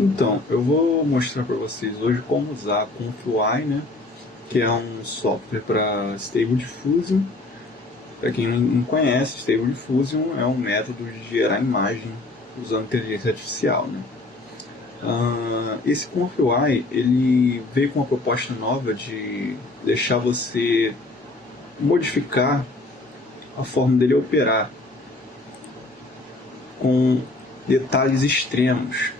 Então, eu vou mostrar para vocês hoje como usar a Confluent, né? Que é um software para Stable Diffusion. Para quem não conhece, Stable Diffusion é um método de gerar imagem usando inteligência artificial, né? Esse Confluent, ele veio com uma proposta nova de deixar você modificar a forma dele operar com detalhes extremos.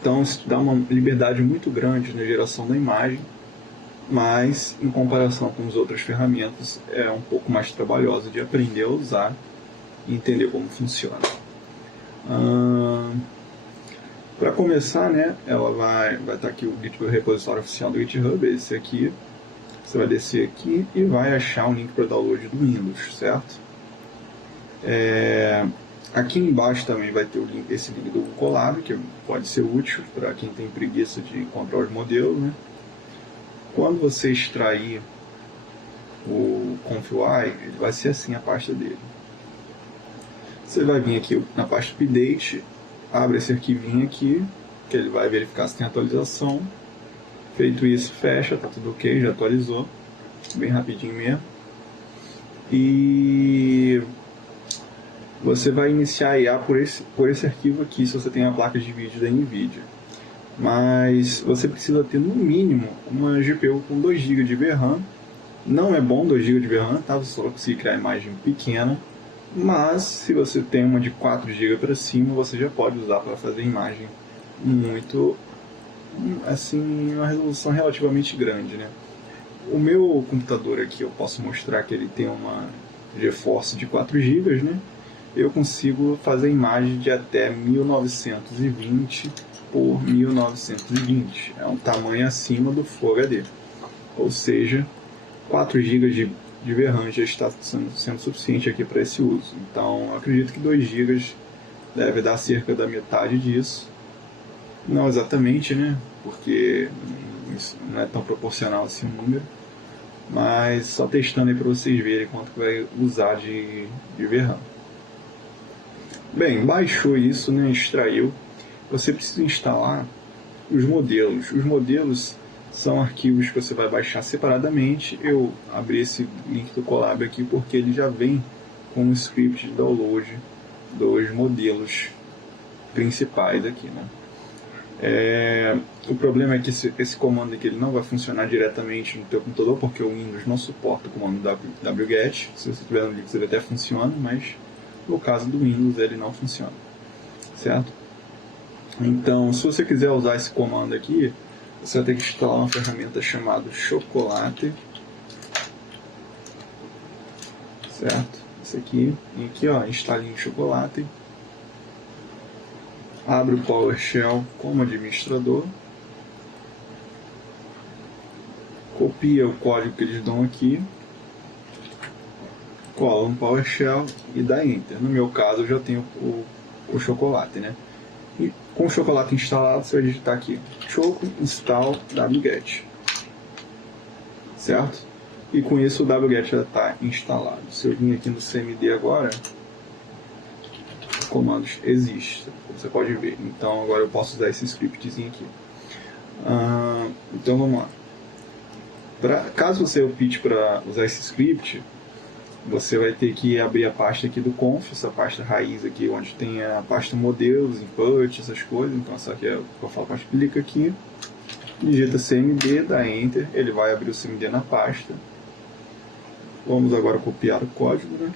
Então isso dá uma liberdade muito grande na geração da imagem, mas em comparação com as outras ferramentas é um pouco mais trabalhosa de aprender a usar e entender como funciona. Para começar, né, ela vai estar aqui o repositório oficial do GitHub, esse aqui. Você vai descer aqui e vai achar um link para download do Windows, certo? Aqui embaixo também vai ter esse link do Colab, que pode ser útil para quem tem preguiça de encontrar os modelos, né? Quando você extrair o Confluent, ele vai ser assim a pasta dele. Você vai vir aqui na pasta Update, abre esse arquivinho aqui, que ele vai verificar se tem atualização. Feito isso, fecha, tá tudo ok, já atualizou, bem rapidinho mesmo. E você vai iniciar a IA por esse arquivo aqui, se você tem a placa de vídeo da NVIDIA. Mas você precisa ter no mínimo uma GPU com 2 GB de VRAM. Não é bom 2 GB de VRAM, tá? Você só vai conseguir criar imagem pequena. Mas se você tem uma de 4 GB para cima, você já pode usar para fazer imagem muito, assim, uma resolução relativamente grande, né? O meu computador aqui, eu posso mostrar que ele tem uma GeForce de 4 GB, né? Eu consigo fazer imagem de até 1920 por 1920. É um tamanho acima do Full HD. Ou seja, 4 GB de VRAM já está sendo suficiente aqui para esse uso. Então, acredito que 2 GB deve dar cerca da metade disso. Não exatamente, né? Porque isso não é tão proporcional assim o número. Mas só testando aí para vocês verem quanto que vai usar de VRAM. Bem, baixou isso, né? Extraiu. Você precisa instalar os modelos. Os modelos são arquivos que você vai baixar separadamente. Eu abri esse link do Colab aqui porque ele já vem com um script de download dos modelos principais aqui, né? O problema é que esse comando aqui ele não vai funcionar diretamente no teu computador porque o Windows não suporta o comando wget. Se você tiver no Linux ele até funciona, mas no caso do Windows ele não funciona, certo? Então, se você quiser usar esse comando aqui, você vai ter que instalar uma ferramenta chamada Chocolate, certo? Esse aqui, e aqui ó, instale Chocolate. Abre o PowerShell como administrador, copia o código que eles dão aqui, cola no PowerShell e dá Enter. No meu caso, eu já tenho o Chocolate, né? E com o Chocolate instalado, você vai digitar aqui choco install wget, certo? E com isso o wget já está instalado. Se eu vir aqui no cmd agora, comandos existe, você pode ver. Então agora eu posso usar esse scriptzinho aqui. Então vamos lá. Caso você opte para usar esse script, você vai ter que abrir a pasta aqui do conf, essa pasta raiz aqui, onde tem a pasta modelos, input, essas coisas. Então essa aqui é o que eu falo, clica aqui, digita cmd, dá enter, ele vai abrir o cmd na pasta. Vamos agora copiar o código, né?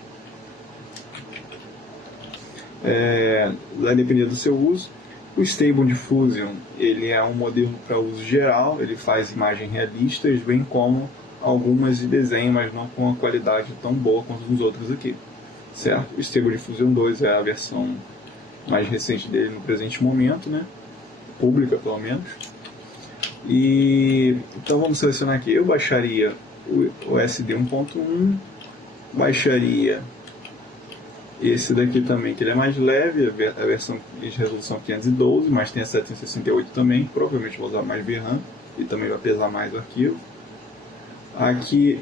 Vai depender do seu uso. O Stable Diffusion, ele é um modelo para uso geral, ele faz imagens realistas, bem como algumas de desenho, mas não com a qualidade tão boa quanto os outros aqui, certo? O Stable Diffusion 2 é a versão mais recente dele no presente momento, né? Pública pelo menos. E então vamos selecionar aqui. Eu baixaria o SD 1.1, baixaria esse daqui também, que ele é mais leve, a versão de resolução 512, mas tem a 768 também, provavelmente vou usar mais VRAM e também vai pesar mais o arquivo. Aqui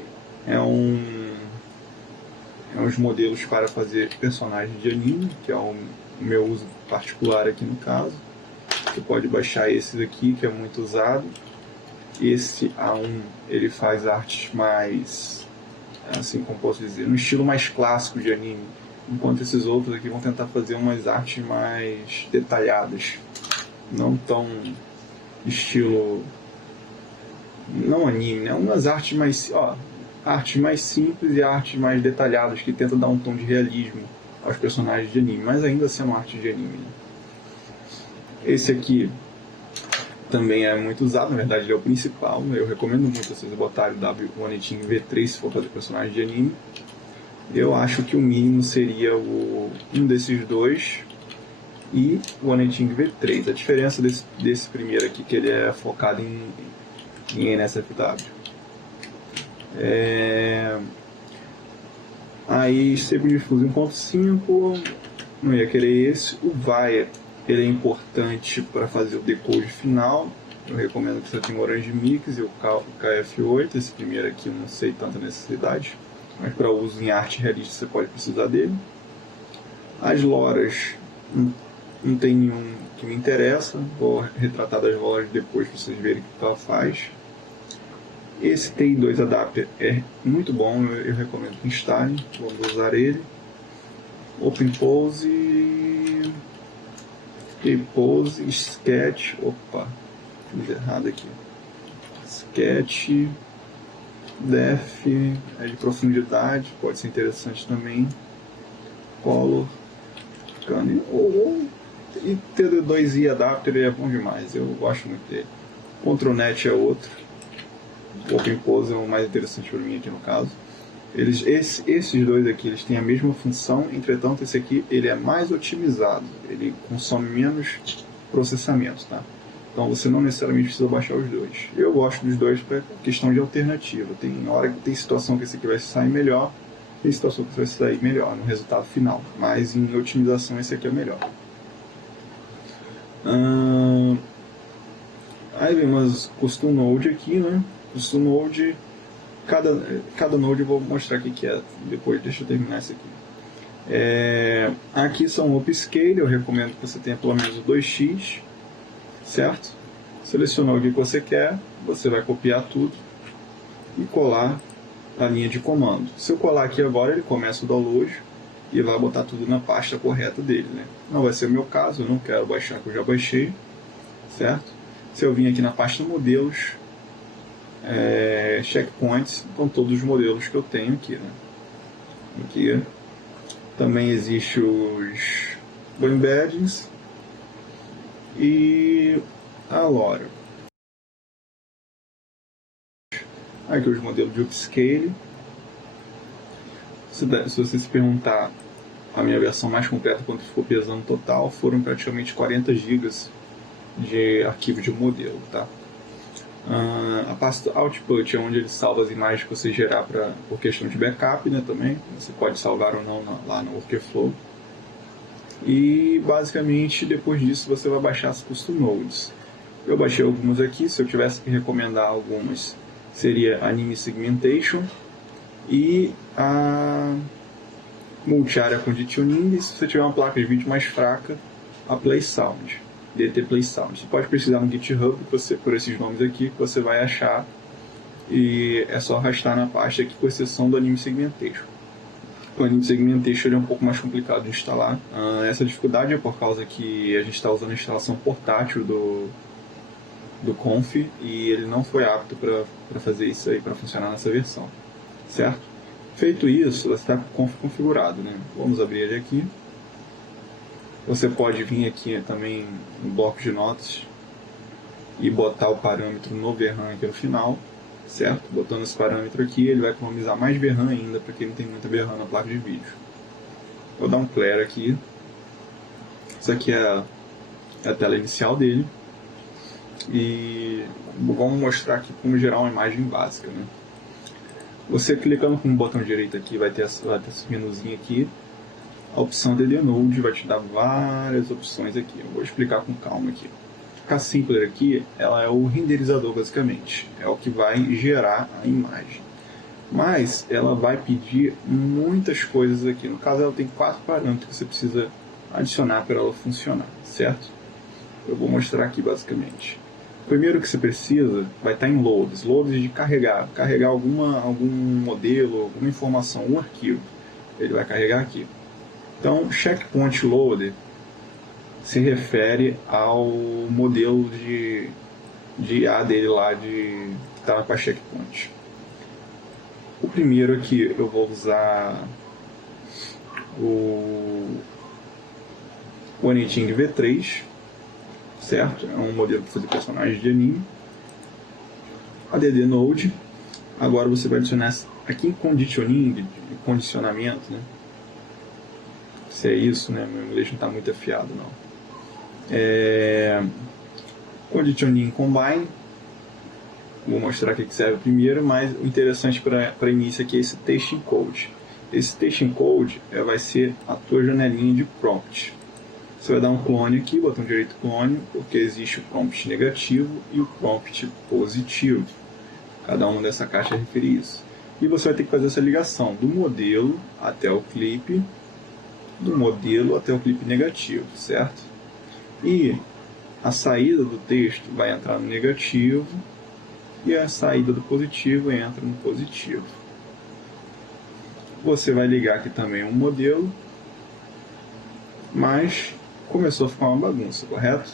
os modelos para fazer personagens de anime, que é o meu uso particular aqui no caso. Você pode baixar esse daqui, que é muito usado. Esse A1, ele faz artes mais, assim como posso dizer, no estilo mais clássico de anime, enquanto esses outros aqui vão tentar fazer umas artes mais detalhadas, não tão estilo, não anime, né? Umas artes mais, artes mais simples e artes mais detalhadas que tentam dar um tom de realismo aos personagens de anime, mas ainda sendo arte de anime, né? Esse aqui também é muito usado, na verdade ele é o principal. Eu recomendo muito vocês botarem o One Eighteen V3 se for fazer personagem de anime. Eu acho que o mínimo seria um desses dois e o One Eighteen V3. A diferença desse primeiro aqui, que ele é focado em NSFW. Aí Stable Diffusion 1.5, não ia querer esse. O Via, ele é importante para fazer o decode final. Eu recomendo que você tenha o Orange Mix e o KF8. Esse primeiro aqui eu não sei tanta necessidade, mas para uso em arte realista você pode precisar dele. As loras, não tem nenhum que me interessa. Vou retratar das loras depois para vocês verem o que ela faz. Esse TI2 Adapter é muito bom, eu recomendo que instalem. Vamos usar ele. Open Pose, Sketch, fiz errado aqui. Sketch, Def, é de profundidade, pode ser interessante também. Color, Scanning, e TD2i Adapter é bom demais, eu gosto muito dele. ControlNet é outro. O Open Pose é o mais interessante para mim aqui no caso. Esses dois aqui eles têm a mesma função, entretanto esse aqui ele é mais otimizado, ele consome menos processamento, tá? Então você não necessariamente precisa baixar os dois. Eu gosto dos dois para questão de alternativa. Tem situação que esse aqui vai sair melhor, tem situação que esse vai sair melhor no resultado final, mas em otimização esse aqui é o melhor. Aí vem umas Custom Node aqui, né? Custom Node, cada node eu vou mostrar o que é depois, deixa eu terminar isso aqui. Aqui são Upscale, eu recomendo que você tenha pelo menos o 2x, certo? Selecionou o que você quer, você vai copiar tudo e colar a linha de comando. Se eu colar aqui agora, ele começa o download e vai botar tudo na pasta correta dele, né? Não vai ser o meu caso, eu não quero baixar, que eu já baixei, certo? Se eu vim aqui na pasta modelos, checkpoints, com todos os modelos que eu tenho aqui, né? Aqui também existe os embeddings e a LoRa. Aqui os modelos de upscale. Se você se perguntar, a minha versão mais completa, quanto ficou pesando total, foram praticamente 40 GB de arquivo de modelo, tá? A pasta Output é onde ele salva as imagens que você gerar por questão de backup, né, também. Você pode salvar ou não lá no Workflow. E basicamente depois disso você vai baixar as Custom Nodes. Eu baixei algumas aqui, se eu tivesse que recomendar algumas, seria Anime Segmentation e a Multi-Area Conditioning. E se você tiver uma placa de vídeo mais fraca, a Play Sound. DT Play Sound. Você pode precisar no GitHub por esses nomes aqui que você vai achar e é só arrastar na pasta aqui, com exceção do Anime Segmentation. O Anime Segmentation ele é um pouco mais complicado de instalar. Essa dificuldade é por causa que a gente está usando a instalação portátil do Conf e ele não foi apto para fazer isso aí, para funcionar nessa versão, certo? Feito isso, você está com o Conf configurado, né? Vamos abrir ele aqui. Você pode vir aqui também no bloco de notas e botar o parâmetro no VRAM aqui no final, certo? Botando esse parâmetro aqui, ele vai economizar mais VRAM ainda, para quem não tem muita VRAM na placa de vídeo. Vou dar um clear aqui. Isso aqui é a tela inicial dele. E vamos mostrar aqui como gerar uma imagem básica, né? Você clicando com o botão direito aqui, vai ter esse menuzinho aqui. A opção DD Node vai te dar várias opções aqui. Eu vou explicar com calma aqui. A Sampler aqui, ela é o renderizador basicamente. É o que vai gerar a imagem. Mas ela vai pedir muitas coisas aqui. No caso, ela tem 4 parâmetros que você precisa adicionar para ela funcionar, certo? Eu vou mostrar aqui basicamente. Primeiro que você precisa vai estar em loads. Loads de carregar algum modelo, alguma informação, algum arquivo. Ele vai carregar aqui. Então, checkpoint loader se refere ao modelo de IA dele lá que está com a checkpoint. O primeiro aqui eu vou usar o Anything V3, certo? É um modelo para fazer personagens de anime. ADD Node. Agora você vai adicionar aqui em conditioning, condicionamento, né? Se é isso, né? Meu inglês não está muito afiado, não. Conditioning Combine. Vou mostrar aqui que serve primeiro, mas o interessante para início aqui é esse Testing Code. Esse Testing Code vai ser a tua janelinha de prompt. Você vai dar um clone aqui, botão direito clone, porque existe o prompt negativo e o prompt positivo. Cada uma dessa caixa refere isso. E você vai ter que fazer essa ligação do modelo até o clipe, do modelo até o clipe negativo, certo? E a saída do texto vai entrar no negativo e a saída do positivo entra no positivo. Você vai ligar aqui também um modelo, mas começou a ficar uma bagunça, correto?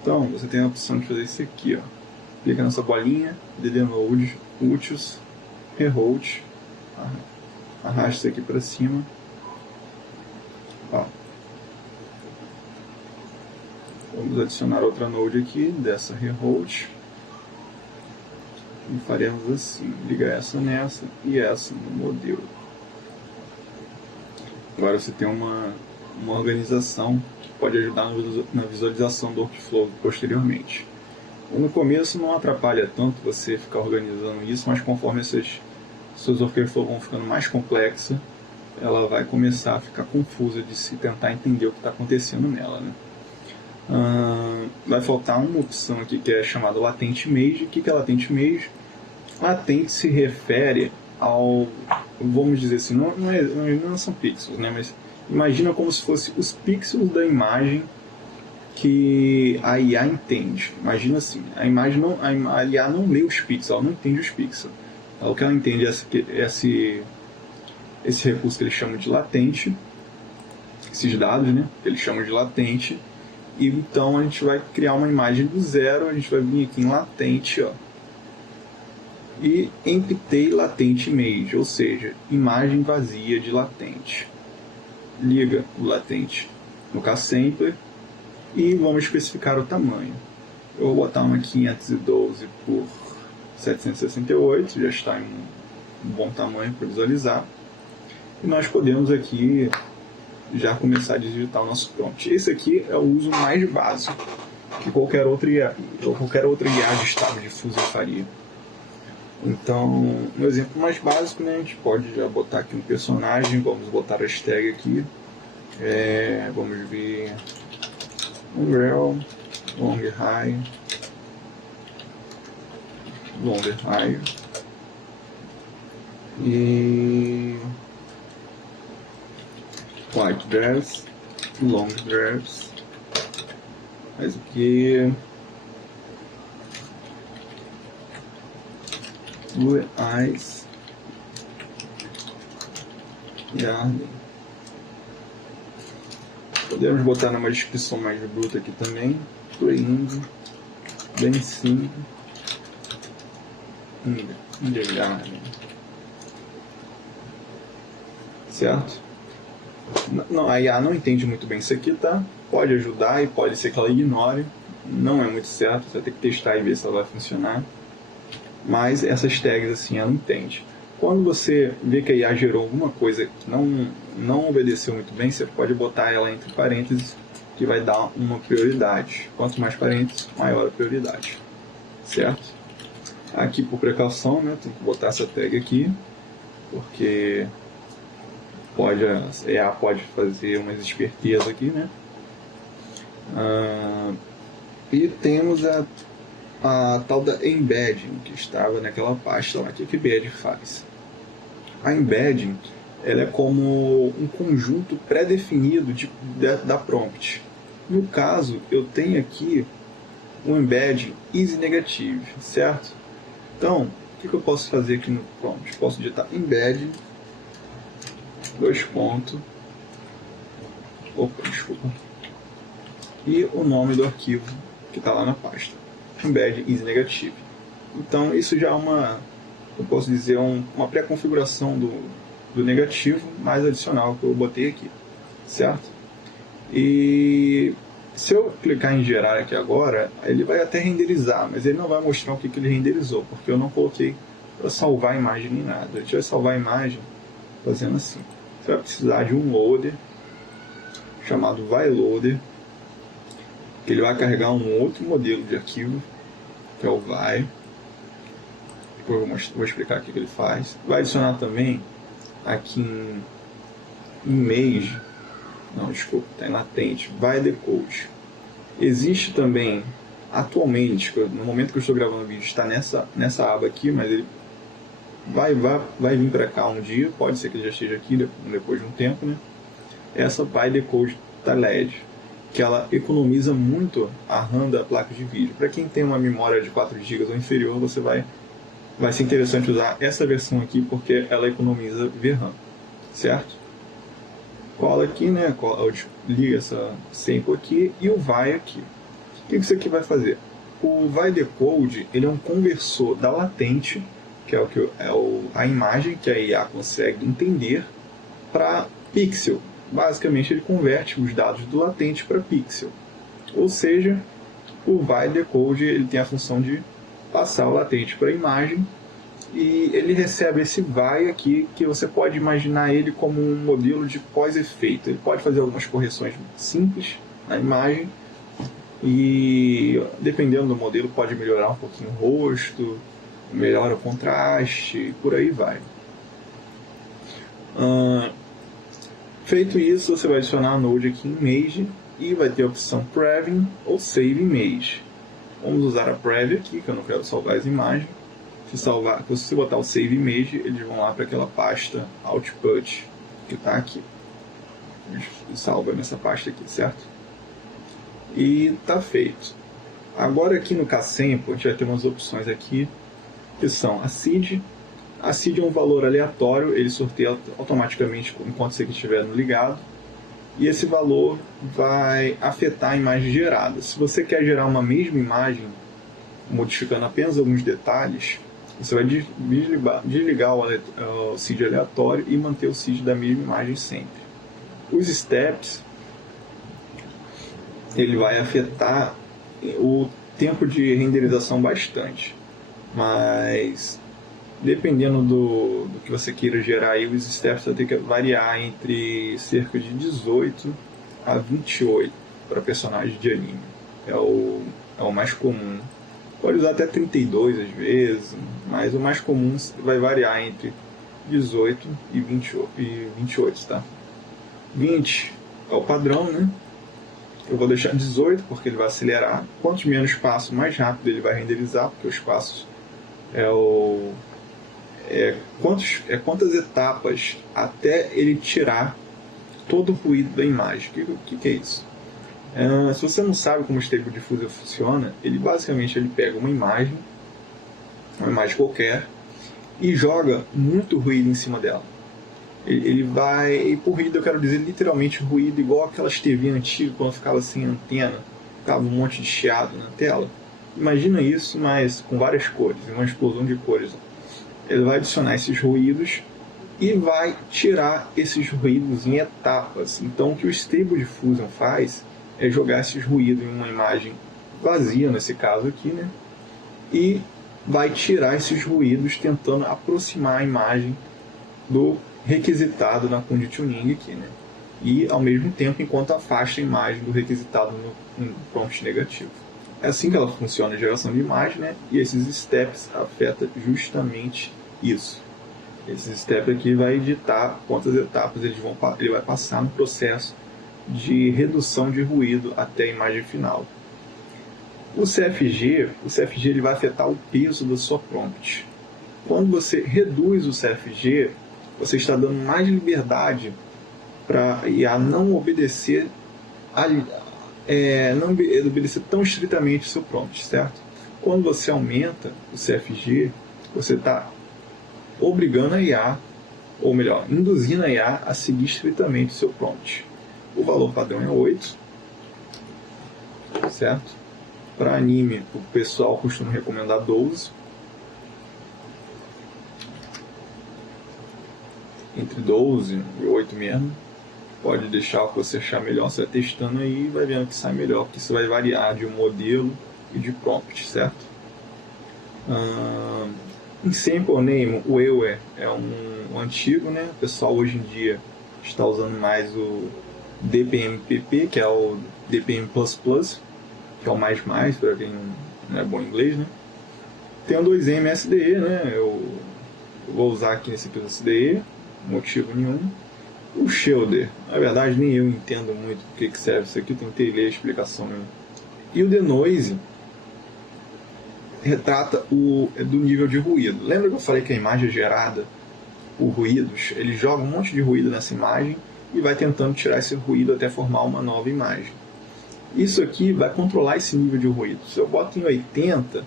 Então você tem a opção de fazer isso aqui, ó. Clica nessa bolinha, DD Node, Utils, Reroute, arrasta isso aqui para cima. Ó. Vamos adicionar outra node aqui, dessa Reroute. E faremos assim, liga essa nessa e essa no modelo. Agora você tem uma organização que pode ajudar na visualização do workflow posteriormente. No começo não atrapalha tanto você ficar organizando isso, mas conforme seus workflows vão ficando mais complexos, ela vai começar a ficar confusa de se tentar entender o que está acontecendo nela, né? Vai faltar uma opção aqui que é chamada Latent Image. O que é Latent Image? Latent se refere ao, vamos dizer assim, não são pixels, né? Mas imagina como se fosse os pixels da imagem que a IA entende. Imagina assim, a IA não lê os pixels, ela não entende os pixels. O que ela entende é esse recurso que eles chamam de latente, esses dados, né, que eles chamam de latente, e então a gente vai criar uma imagem do zero, a gente vai vir aqui em latente, ó, e empty latente image, ou seja, imagem vazia de latente. Liga o latente no K-Sampler e vamos especificar o tamanho. Eu vou botar uma 512 por 768, já está em um bom tamanho para visualizar. E nós podemos aqui já começar a digitar o nosso prompt. Esse aqui é o uso mais básico que qualquer outra IA de estado difuso faria. Então, no exemplo mais básico, né, a gente pode já botar aqui um personagem, vamos botar a hashtag aqui, vamos ver Unreal, Longer High, e White Dress, Long Dress, mas aqui Blue Eyes e Arden. Podemos botar numa descrição mais bruta aqui também. Indie, bem simples. Garden. Certo? Não, a IA não entende muito bem isso aqui, tá? Pode ajudar e pode ser que ela ignore. Não é muito certo, você vai ter que testar e ver se ela vai funcionar. Mas essas tags assim ela entende. Quando você vê que a IA gerou alguma coisa que não obedeceu muito bem, você pode botar ela entre parênteses, que vai dar uma prioridade. Quanto mais parênteses, maior a prioridade. Certo? Aqui por precaução, né, tem que botar essa tag aqui, porque a IA pode fazer umas espertezas aqui, né? E temos a tal da embedding, que estava naquela pasta lá. O que a embedding faz? A embedding ela é como um conjunto pré-definido da prompt. No caso, eu tenho aqui o embed Easy Negative, certo? Então, o que eu posso fazer aqui no prompt? Posso digitar embed, e o nome do arquivo que está lá na pasta, embed Easy Negative. Então, isso já é eu posso dizer, uma pré-configuração do negativo mais adicional que eu botei aqui, certo? E se eu clicar em gerar aqui agora, ele vai até renderizar, mas ele não vai mostrar o que ele renderizou, porque eu não coloquei para salvar a imagem nem nada. A gente vai salvar a imagem fazendo assim. Você vai precisar de um loader chamado VaiLoader, que ele vai carregar um outro modelo de arquivo, que é o vai. Depois eu vou explicar o que ele faz. Vai adicionar também aqui em image, não, desculpa, está em latente, vai decode. Existe também, atualmente, no momento que eu estou gravando o vídeo, está nessa aba aqui, mas ele vai vir para cá um dia, pode ser que ele já esteja aqui depois de um tempo, né? Essa vai decode da LED, que ela economiza muito a RAM da placa de vídeo. Para quem tem uma memória de 4 GB ou inferior, vai ser interessante usar essa versão aqui, porque ela economiza VRAM, certo? Cola aqui, né? Liga essa sample aqui e o vai aqui. O que isso aqui vai fazer? O vai decode, ele é um conversor da latente, que é a imagem que a IA consegue entender, para pixel. Basicamente, ele converte os dados do latente para pixel. Ou seja, o vai decode ele tem a função de passar o latente para a imagem, e ele recebe esse vai aqui, que você pode imaginar ele como um modelo de pós-efeito. Ele pode fazer algumas correções simples na imagem e, dependendo do modelo, pode melhorar um pouquinho o rosto, melhora o contraste, e por aí vai. Feito isso, você vai adicionar a node aqui em Image e vai ter a opção Preview ou Save Image. Vamos usar a Preview aqui, que eu não quero salvar as imagens. Se você botar o Save Image, eles vão lá para aquela pasta Output que está aqui. Salva nessa pasta aqui, certo? E está feito. Agora aqui no Ksample, a gente vai ter umas opções aqui, que são a seed. A seed é um valor aleatório, ele sorteia automaticamente enquanto você estiver no ligado. E esse valor vai afetar a imagem gerada. Se você quer gerar uma mesma imagem, modificando apenas alguns detalhes, você vai desligar o seed aleatório e manter o seed da mesma imagem sempre. Os steps, ele vai afetar o tempo de renderização bastante, mas dependendo do que você queira gerar, aí, os steps vão ter que variar entre cerca de 18 a 28 para personagens de anime. É o mais comum. Pode usar até 32 às vezes, mas o mais comum vai variar entre 18 e 28, tá? 20 é o padrão, né? Eu vou deixar 18 porque ele vai acelerar. Quanto menos espaço, mais rápido ele vai renderizar, porque o espaço quantas etapas até ele tirar todo o ruído da imagem. O que é isso? Se você não sabe como o Stable Diffuser funciona, ele basicamente pega uma imagem qualquer, e joga muito ruído em cima dela. Ele vai, e por ruído eu quero dizer literalmente ruído, igual aquelas TV antigas, quando ficava sem antena, ficava um monte de chiado na tela. Imagina isso, mas com várias cores, uma explosão de cores. Ele vai adicionar esses ruídos e vai tirar esses ruídos em etapas. Então o que o Stable Diffusion faz é jogar esses ruídos em uma imagem vazia, nesse caso aqui, né? E vai tirar esses ruídos tentando aproximar a imagem do requisitado na conditioning aqui, né? E ao mesmo tempo enquanto afasta a imagem do requisitado no prompt negativo. É assim que ela funciona, a geração de imagem, né? E esses steps afetam justamente isso. Esse step aqui vai editar quantas etapas ele vai passar no processo de redução de ruído até a imagem final. O CFG ele vai afetar o peso da sua prompt. Quando você reduz o CFG, você está dando mais liberdade para a IA não obedecer não obedecer tão estritamente o seu prompt, certo? Quando você aumenta o CFG, você está obrigando a IA, ou melhor, induzindo a IA a seguir estritamente o seu prompt. O valor padrão é 8, certo? Para anime, o pessoal costuma recomendar 12. Entre 12 e 8 mesmo. Pode deixar o que você achar melhor, você vai testando aí e vai vendo que sai melhor, porque isso vai variar de um modelo e de prompt, certo? Em Sample Name, o Euler é um antigo, né? O pessoal hoje em dia está usando mais o DPMPP, que é o DPM++, que é o mais para quem não é bom em inglês, né? Tem o 2M SDE, né? Eu vou usar aqui nesse episódio SDE, motivo nenhum. O Shader, na verdade nem eu entendo muito do que serve isso aqui, tentei ler a explicação mesmo. E o Denoise retrata do nível de ruído. Lembra que eu falei que a imagem é gerada por ruídos? Ele joga um monte de ruído nessa imagem e vai tentando tirar esse ruído até formar uma nova imagem. Isso aqui vai controlar esse nível de ruído. Se eu boto em 80,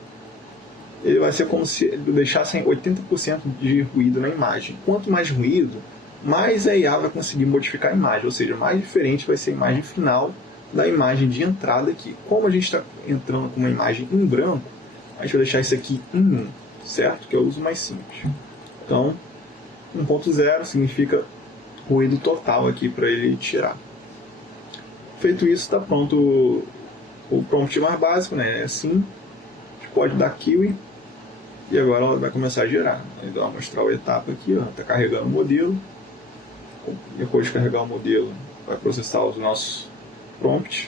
ele vai ser como se ele deixasse 80% de ruído na imagem. Quanto mais ruído, mais a IA vai conseguir modificar a imagem, ou seja, mais diferente vai ser a imagem final da imagem de entrada aqui. Como a gente está entrando com uma imagem em branco, a gente vai deixar isso aqui em 1, certo? Que é o uso mais simples. Então, 1.0 significa ruído total aqui para ele tirar. Feito isso, está pronto o prompt mais básico, né? É assim, a gente pode dar kiwi e agora ela vai começar a gerar. Ele vai mostrar a etapa aqui, está carregando o modelo. Depois de carregar o modelo, vai processar os nossos prompts.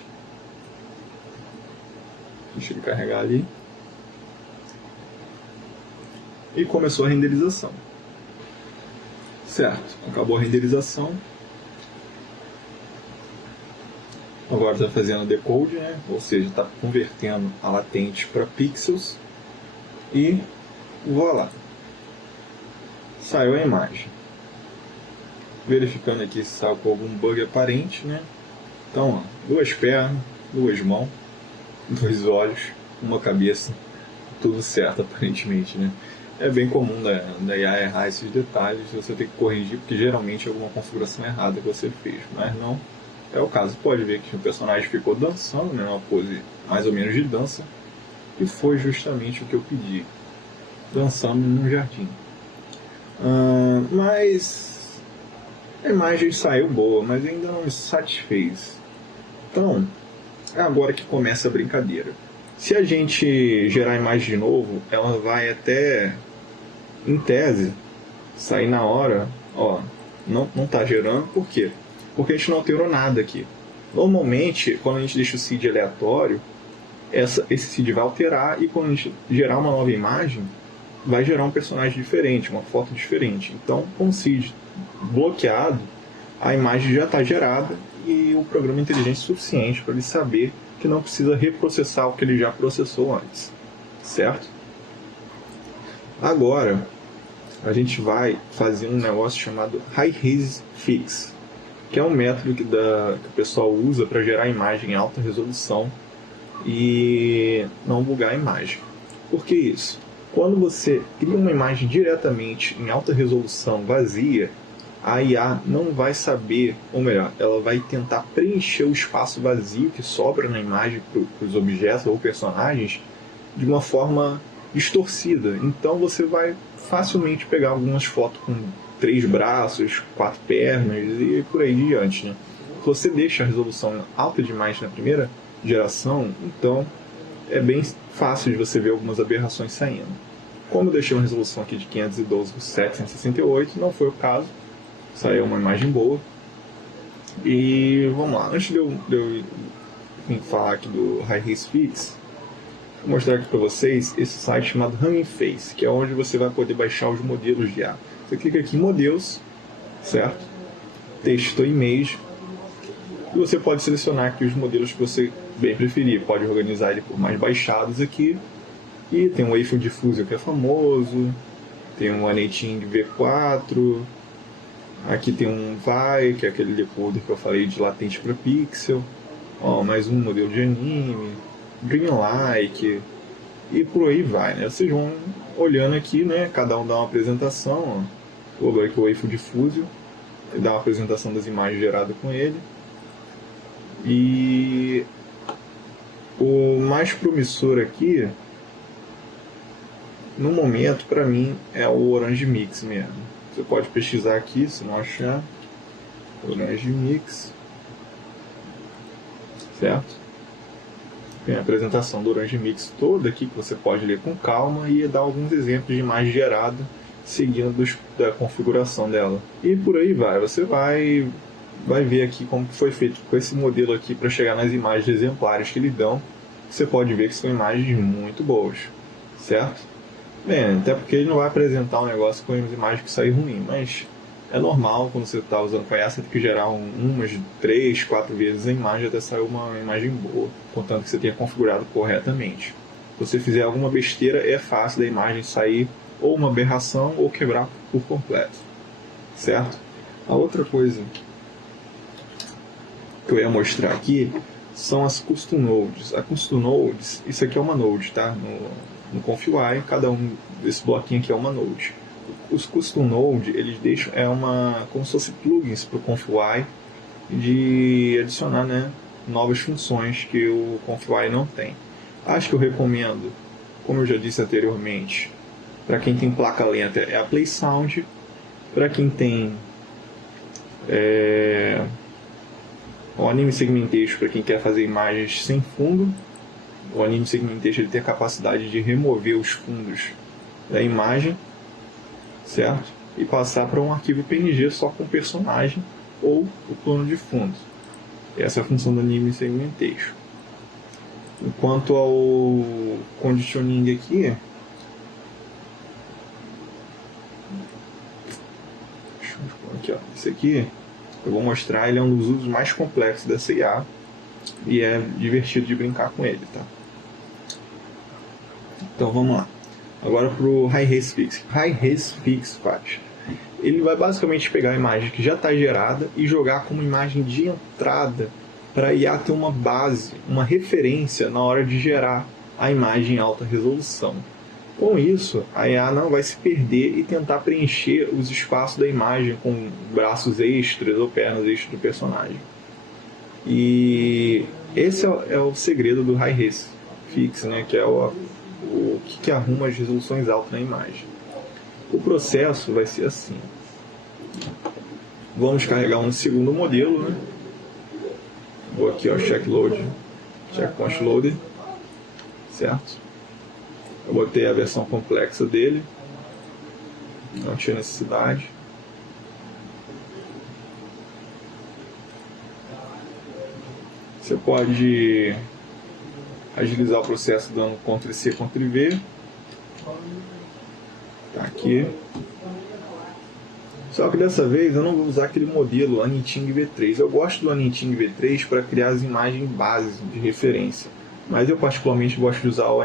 Deixa ele carregar ali. E começou a renderização. Certo, acabou a renderização. Agora está fazendo decode, né? Ou seja, está convertendo a latente para pixels. E voilá! Saiu a imagem. Verificando aqui se saiu com algum bug aparente, né? Então, ó, 2 pernas, 2 mãos, 2 olhos, uma cabeça, tudo certo aparentemente, né? É bem comum da IA errar esses detalhes, você tem que corrigir, porque geralmente é alguma configuração errada que você fez, mas não é o caso. Pode ver que o personagem ficou dançando, né? Uma pose mais ou menos de dança, e foi justamente o que eu pedi, dançando num jardim. Mas a imagem saiu boa, mas ainda não me satisfez. Então, é agora que começa a brincadeira. Se a gente gerar a imagem de novo, ela vai até, em tese, sair na hora. Ó, não está gerando, por quê? Porque a gente não alterou nada aqui. Normalmente, quando a gente deixa o seed aleatório, esse seed vai alterar, e quando a gente gerar uma nova imagem, vai gerar um personagem diferente, uma foto diferente. Então, com o seed bloqueado, a imagem já está gerada e o programa é inteligente o suficiente para ele saber que não precisa reprocessar o que ele já processou antes, certo? Agora, a gente vai fazer um negócio chamado High-Res Fix, que é um método que o pessoal usa para gerar imagem em alta resolução e não bugar a imagem. Por que isso? Quando você cria uma imagem diretamente em alta resolução vazia, a IA não vai saber, ou melhor, ela vai tentar preencher o espaço vazio que sobra na imagem para os objetos ou personagens de uma forma distorcida. Então você vai facilmente pegar algumas fotos com 3 braços, 4 pernas e por aí diante, né? Se você deixa a resolução alta demais na primeira geração, então é bem fácil de você ver algumas aberrações saindo. Como eu deixei uma resolução aqui de 512 por 768, não foi o caso. Saiu uma imagem boa. E vamos lá, antes de eu falar aqui do High-Res Fix, vou mostrar aqui para vocês esse site chamado Hugging Face, que é onde você vai poder baixar os modelos de IA. Você clica aqui em modelos, certo? Texto image, e você pode selecionar aqui os modelos que você bem preferir. Pode organizar ele por mais baixados aqui. E tem o Wayfield Diffuser, que é famoso, tem um Anything V4, aqui tem um VAI, que é aquele decoder que eu falei de latente para pixel, Ó, mais um modelo de anime, Dreamlike, e por aí vai, né? Vocês vão olhando aqui, né? Cada um dá uma apresentação, ó. Vou abrir aqui o Waifu Diffusio, ele dá uma apresentação das imagens geradas com ele. E o mais promissor aqui, no momento, para mim, é o Orange Mix mesmo. Você pode pesquisar aqui, se não achar, Orange Mix, certo? Tem a apresentação do Orange Mix toda aqui, que você pode ler com calma e dar alguns exemplos de imagem gerada, seguindo da configuração dela. E por aí vai, você vai ver aqui como foi feito com esse modelo aqui para chegar nas imagens exemplares que eles dão. Você pode ver que são imagens muito boas, certo? Bem, até porque ele não vai apresentar um negócio com as imagens que saem ruim, mas é normal quando você está usando essa, tem que gerar umas 3, 4 vezes a imagem até sair uma imagem boa, contanto que você tenha configurado corretamente. Se você fizer alguma besteira, é fácil da imagem sair ou uma aberração ou quebrar por completo, certo? A outra coisa que eu ia mostrar aqui são as Custom Nodes. A Custom Nodes, isso aqui é uma node, tá? No ConfUI, cada um desse bloquinho aqui é uma node. Os Custom Node, eles deixam como se fosse plugins para o ConfUI de adicionar, né, novas funções que o ConfUI não tem. Acho que eu recomendo, como eu já disse anteriormente, para quem tem placa lenta é a PlaySound, para quem tem o Anime Segmentation, para quem quer fazer imagens sem fundo. O Anime Segmentation ele tem a capacidade de remover os fundos da imagem, certo? E passar para um arquivo PNG só com o personagem ou o plano de fundo. Essa é a função do Anime Segmentation. Enquanto ao Conditioning aqui, esse aqui eu vou mostrar, ele é um dos usos mais complexos dessa IA e é divertido de brincar com ele, tá? Então vamos lá. Agora para o High Res Fix. High Res Fix faz. Ele vai basicamente pegar a imagem que já está gerada e jogar como imagem de entrada para a IA ter uma base, uma referência na hora de gerar a imagem em alta resolução. Com isso, a IA não vai se perder e tentar preencher os espaços da imagem com braços extras ou pernas extras do personagem. E esse é o segredo do High Res Fix, né? Que é o que arruma as resoluções altas na imagem. O processo vai ser assim. Vamos carregar um segundo modelo, né? Vou aqui, ó, checkpoint loader, certo? Eu botei a versão complexa dele, não tinha necessidade. Você pode agilizar o processo dando Ctrl+C, Ctrl+V. Tá aqui. Só que dessa vez eu não vou usar aquele modelo Anything V3. Eu gosto do Anything V3 para criar as imagens bases de referência. Mas eu particularmente gosto de usar o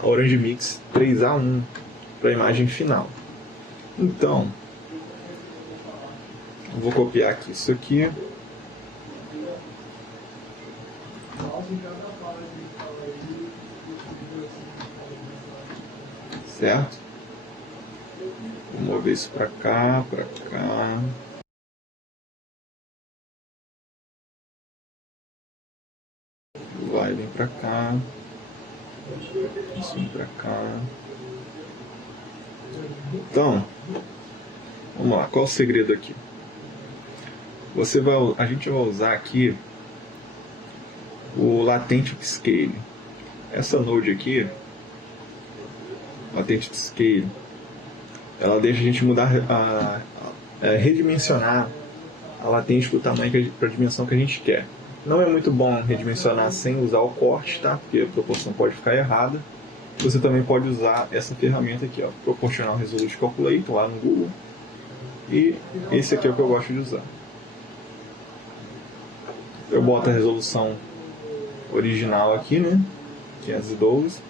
Orange Mix 3A1 para a imagem final. Então, eu vou copiar aqui isso aqui. Certo? Vou mover isso para cá, para cá. Vai, vem para cá. Isso vem para cá. Então, vamos lá. Qual o segredo aqui? A gente vai usar aqui o Latent Upscale. Essa node aqui, Latent Upscale, ela deixa a gente mudar, redimensionar a latência para o tamanho, para a dimensão que a gente quer. Não é muito bom redimensionar sem usar o corte, tá? Porque a proporção pode ficar errada. Você também pode usar essa ferramenta aqui, ó, Proportional Resolution Calculator, lá no Google. E esse aqui é o que eu gosto de usar. Eu boto a resolução original aqui, né? 512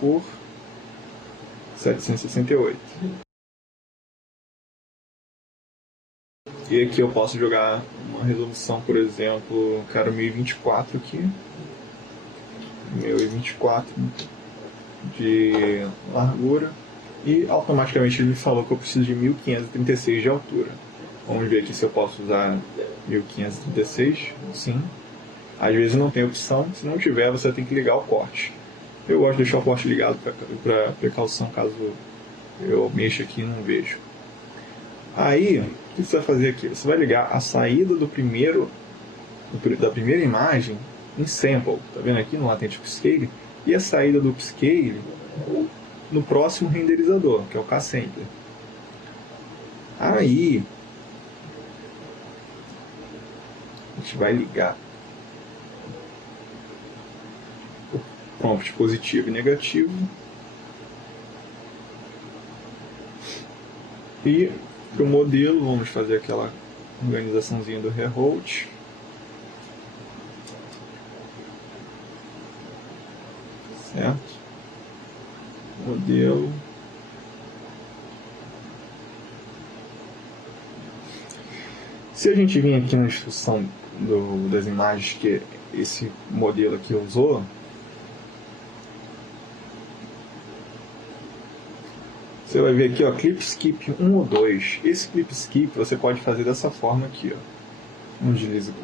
por 768. E aqui eu posso jogar uma uma resolução, por exemplo, quero 1024 aqui, 1024 de largura, e automaticamente ele me falou que eu preciso de 1536 de altura. Vamos ver aqui se eu posso usar 1536, sim. Às vezes não tem opção, se não tiver você tem que ligar o corte. Eu gosto de deixar o corte ligado para precaução caso eu mexa aqui e não vejo. Aí, o que você vai fazer aqui? Você vai ligar a saída da primeira imagem em sample, tá vendo aqui no latente upscale, e a saída do upscale no próximo renderizador, que é o K-Sampler. Aí, a gente vai ligar o prompt positivo e negativo, e para o modelo vamos fazer aquela organizaçãozinha do reroute. Certo? Modelo. Se a gente vir aqui na instrução das imagens que esse modelo aqui usou, você vai ver aqui, ó, Clip Skip 1 ou 2. Esse Clip Skip você pode fazer dessa forma aqui, ó. Vamos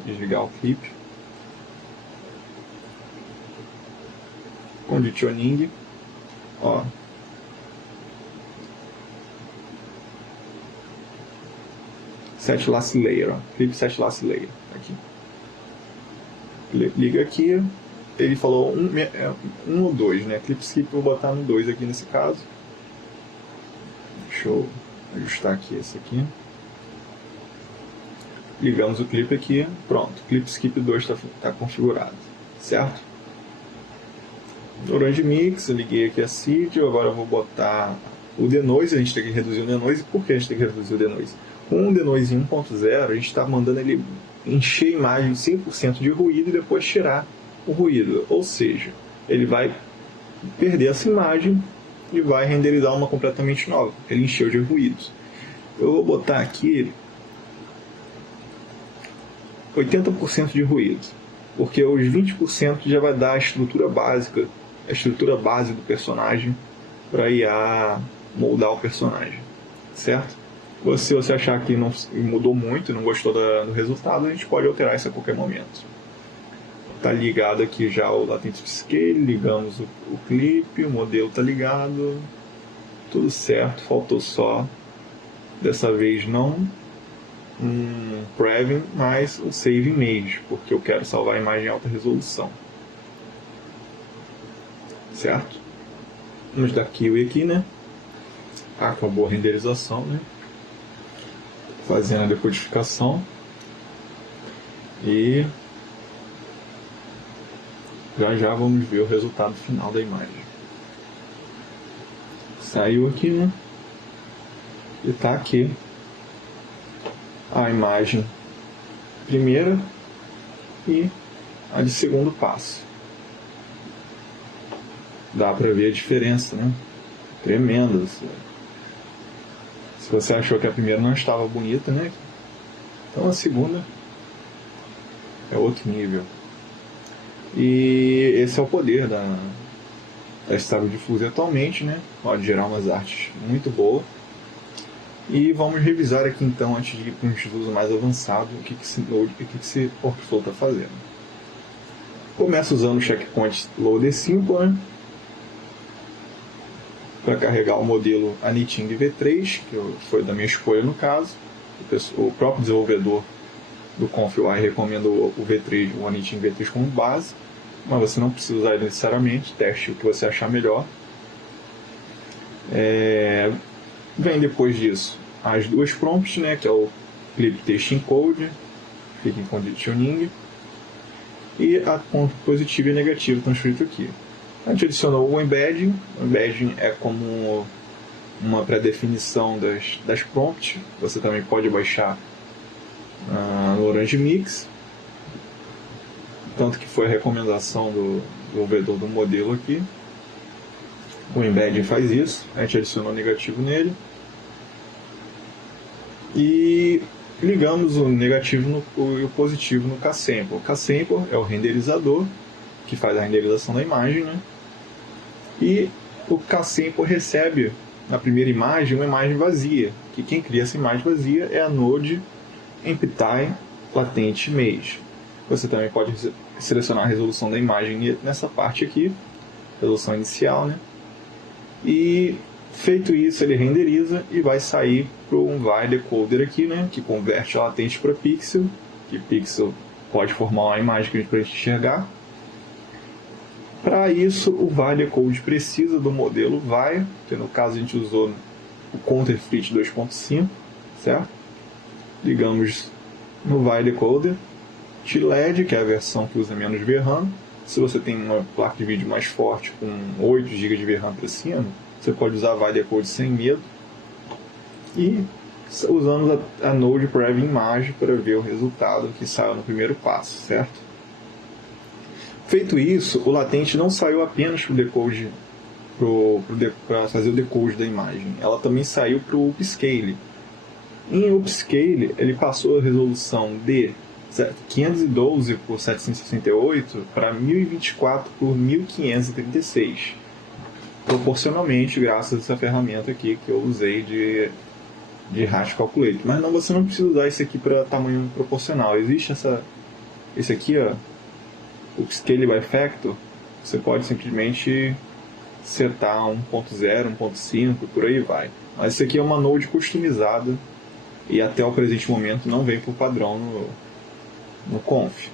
desligar o clip. Conditioning, ó. Set Last Layer, ó. Clip Set Last Layer, aqui. Liga aqui, ele falou um ou 2, né? Clip Skip eu vou botar no 2 aqui nesse caso. Deixa eu ajustar aqui esse aqui. Ligamos o clipe aqui, pronto. Clip Skip 2 está configurado, certo? Orange Mix, eu liguei aqui a seed, agora eu vou botar o denoise, a gente tem que reduzir o denoise. Por que a gente tem que reduzir o denoise? Com o denoise em 1.0, a gente está mandando ele encher a imagem 100% de ruído e depois tirar o ruído. Ou seja, ele vai perder essa imagem e vai renderizar uma completamente nova. Ele encheu de ruídos. Eu vou botar aqui 80% de ruído, porque os 20% já vai dar a estrutura básica, a estrutura base do personagem para IA moldar o personagem, certo? Se você achar que não mudou muito, não gostou do resultado, a gente pode alterar isso a qualquer momento. Está ligado aqui já o Latent Upscale, ligamos o clipe, o modelo está ligado, tudo certo, faltou só, dessa vez não um Preview, mas um Save Image, porque eu quero salvar a imagem em alta resolução. Certo? Vamos dar Kiwi aqui, né? Acabou a renderização, né? Fazendo a decodificação. E já vamos ver o resultado final da imagem. Saiu aqui, né? E tá aqui a imagem primeira e a de segundo passo. Dá pra ver a diferença, né? Tremenda. Se você achou que a primeira não estava bonita, né? Então a segunda é outro nível. E esse é o poder da Stable Diffusion atualmente, né? Pode gerar umas artes muito boas. E vamos revisar aqui então, antes de ir para um estudo mais avançado, o que esse workflow está fazendo. Começa usando o checkpoint Loader Simple, né? Para carregar o modelo Anything V3, que foi da minha escolha no caso. O próprio desenvolvedor do ConfUI recomendou o V3, o Anything V3 como base, mas você não precisa usar ele necessariamente, teste o que você achar melhor. Vem depois disso as duas prompts, né, que é o Clip Text Encode, fica em Conditioning, e a ponto positivo e negativo estão escritos aqui. A gente adicionou o embedding. O embedding é como uma pré-definição das prompts. Você também pode baixar no Orange Mix. Tanto que foi a recomendação do desenvolvedor do modelo aqui. O embedding faz isso. A gente adicionou negativo nele. E ligamos o negativo e o positivo no K-Sample. O K-Sample é o renderizador, que faz a renderização da imagem, né? E o K-Sample recebe, na primeira imagem, uma imagem vazia, que quem cria essa imagem vazia é a Node Empty Latent Image. Você também pode selecionar a resolução da imagem nessa parte aqui, resolução inicial, né? E feito isso, ele renderiza e vai sair para um while decoder aqui, né? Que converte a latente para pixel, que pixel pode formar uma imagem para a gente enxergar. Para isso, o while decode precisa do modelo vai, que no caso a gente usou o Counterfeit 2.5, certo? Ligamos no while decoder, TLED, que é a versão que usa menos VRAM. Se você tem uma placa de vídeo mais forte com 8 GB de VRAM para cima, você pode usar while decode sem medo. E usamos a Node Prev Image para ver o resultado que saiu no primeiro passo, certo? Feito isso, o latente não saiu apenas para o decode, para fazer o decode da imagem, ela também saiu para o upscale. Em upscale, ele passou a resolução de 512 por 768 para 1024 por 1536, proporcionalmente graças a essa ferramenta aqui que eu usei de Hash Calculator. Mas não, você não precisa usar esse aqui para tamanho proporcional. Existe esse aqui, ó, o Scale by Factor. Você pode simplesmente setar 1.0, 1.5, por aí vai. Mas esse aqui é uma node customizada e até o presente momento não vem por padrão no conf.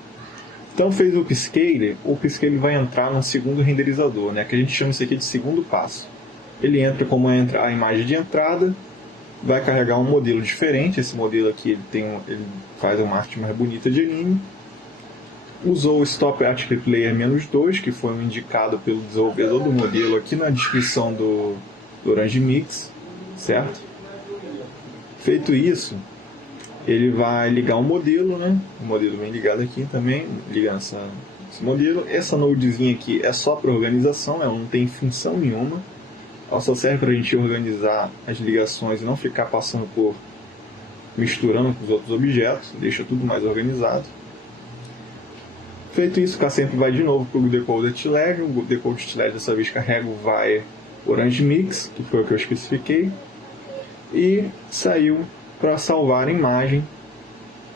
Então fez o upscale vai entrar no segundo renderizador, né, que a gente chama isso aqui de segundo passo. Ele entra como a imagem de entrada, vai carregar um modelo diferente. Esse modelo aqui ele faz uma arte mais bonita de anime. Usou o Stop Article Layer -2, que foi um indicado pelo desenvolvedor do modelo aqui na descrição do Orange Mix, certo? Feito isso, ele vai ligar o modelo, né? O modelo vem ligado aqui também, ligando esse modelo. Essa nodezinha aqui é só para organização, ela não tem função nenhuma. Ela só serve para a gente organizar as ligações e não ficar misturando com os outros objetos, deixa tudo mais organizado. Feito isso, o K-Sample vai de novo para o decoder TLED. O decoder TLED dessa vez carrega o vai Orange Mix, que foi o que eu especifiquei, e saiu para salvar a imagem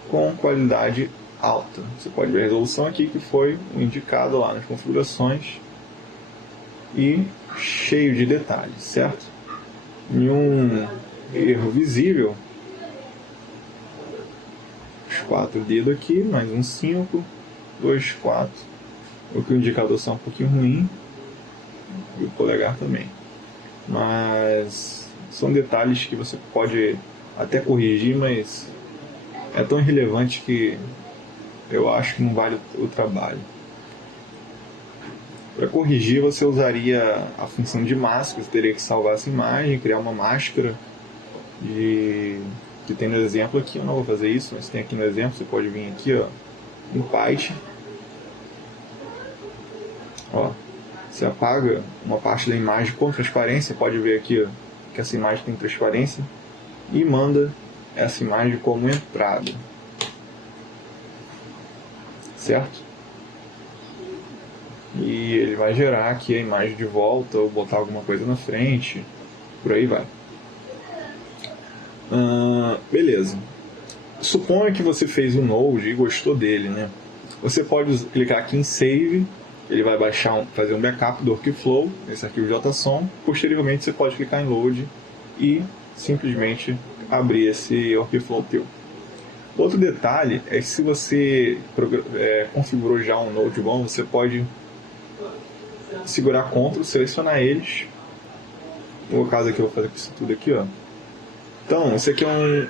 com qualidade alta. Você pode ver a resolução aqui que foi indicado lá nas configurações e cheio de detalhes, certo? Nenhum erro visível. Os 4 dedos aqui, mais um 5, 2, 4. O que o indicador está um pouquinho ruim e o polegar também. Mas são detalhes que você pode até corrigir, mas é tão irrelevante que eu acho que não vale o trabalho. Para corrigir, você usaria a função de máscara. Você teria que salvar essa imagem, criar uma máscara que tem no exemplo aqui. Eu não vou fazer isso, mas tem aqui no exemplo. Você pode vir aqui, ó, em Python. Ó, você apaga uma parte da imagem com transparência. Pode ver aqui, ó, que essa imagem tem transparência, e manda essa imagem como entrada, certo? E ele vai gerar aqui a imagem de volta ou botar alguma coisa na frente, por aí vai. Beleza. Suponha que você fez um Node e gostou dele, né? Você pode clicar aqui em Save. Ele vai fazer um backup do workflow, esse arquivo JSON. Posteriormente você pode clicar em Load e simplesmente abrir esse workflow teu. Outro detalhe é que se você configurou já um Node bom, você pode segurar Ctrl, selecionar eles. No caso aqui eu vou fazer isso tudo aqui, ó. Então, esse aqui é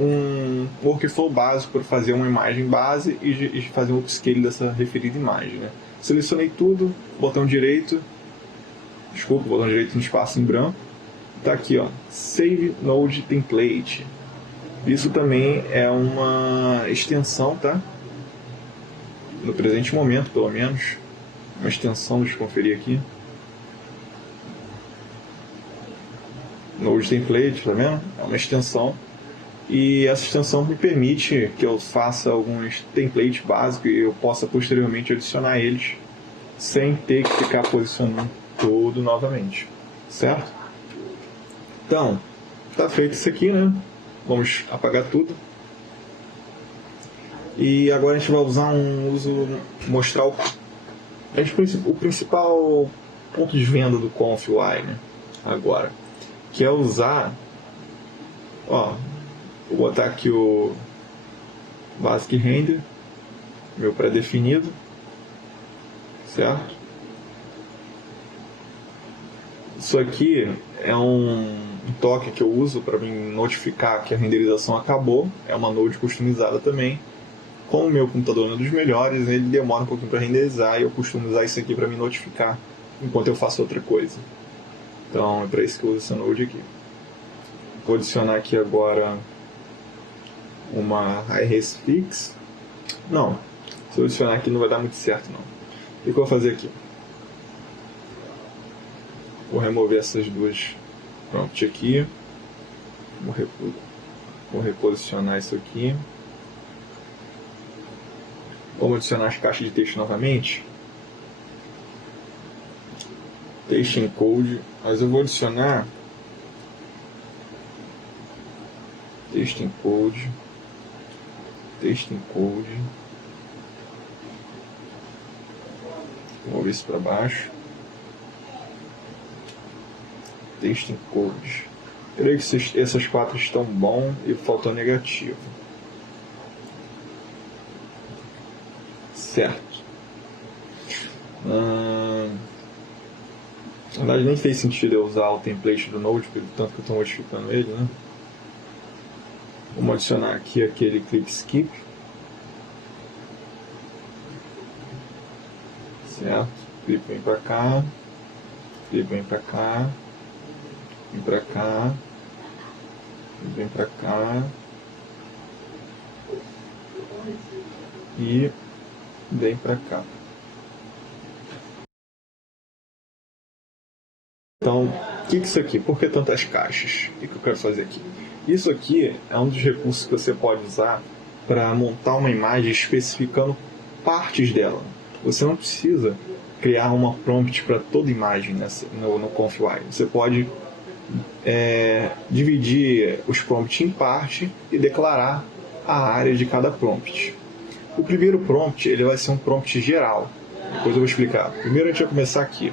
um workflow básico para fazer uma imagem base e fazer um upscale dessa referida imagem, né? Selecionei tudo, botão direito no espaço em branco, tá aqui, ó, Save Node Template. Isso também é uma extensão, tá? No presente momento, pelo menos, uma extensão, deixa eu conferir aqui. Node Template, tá vendo? É uma extensão E essa extensão me permite que eu faça alguns templates básicos e eu possa posteriormente adicionar eles sem ter que ficar posicionando tudo novamente, certo? Então, tá feito isso aqui, né? Vamos apagar tudo. E agora a gente vai usar mostrar o principal ponto de venda do ConfUI, né? Agora, que é usar, vou botar aqui o Basic Render, meu pré-definido, certo? Isso aqui é um toque que eu uso para me notificar que a renderização acabou, é uma node customizada também. Como o meu computador não é dos melhores, ele demora um pouquinho para renderizar e eu costumo usar isso aqui para me notificar enquanto eu faço outra coisa. Então é para isso que eu uso essa node aqui. Vou adicionar aqui agora uma high-res fix. Não, se eu adicionar aqui não vai dar muito certo não. O que eu vou fazer aqui? Vou remover essas duas prompts aqui. Vou reposicionar isso aqui. Vamos adicionar as caixas de texto novamente. Text encode, mas eu vou adicionar text encode, vou ver isso para baixo, text encode. Creio que essas quatro estão bom e faltou negativo. Certo. Na verdade nem fez sentido eu usar o template do Node, tanto que eu estou modificando ele, né? Vamos adicionar aqui aquele clip skip. Certo. Clip vem para cá. Clip vem para cá. Vem para cá. Vem para cá. E vem para cá. Então, o que é isso aqui? Por que tantas caixas? O que eu quero fazer aqui? Isso aqui é um dos recursos que você pode usar para montar uma imagem especificando partes dela. Você não precisa criar uma prompt para toda imagem no ConfUI. Você pode dividir os prompts em parte e declarar a área de cada prompt. O primeiro prompt ele vai ser um prompt geral. Depois eu vou explicar. Primeiro a gente vai começar aqui.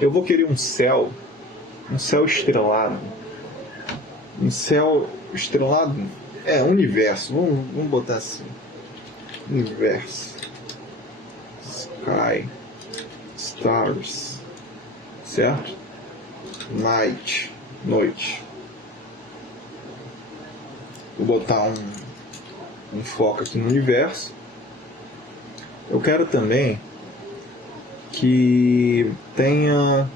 Eu vou querer um céu estrelado. Um céu estrelado? Universo. Vamos botar assim. Universo. Sky. Stars. Certo? Night. Noite. Vou botar um foco aqui no universo. Eu quero também que tenha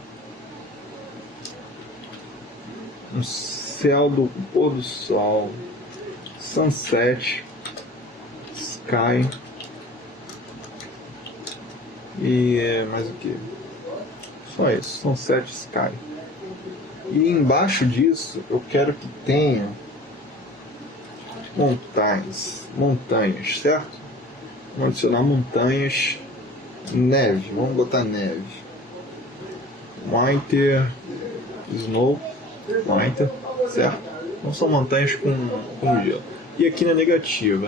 um céu do pôr do sol, sunset, sky e mais o que? Só isso, sunset, sky. E embaixo disso eu quero que tenha montanhas, certo? Vamos adicionar montanhas, neve, vamos botar neve, winter, snow, winter, certo? Não são montanhas com gelo. E aqui na negativa,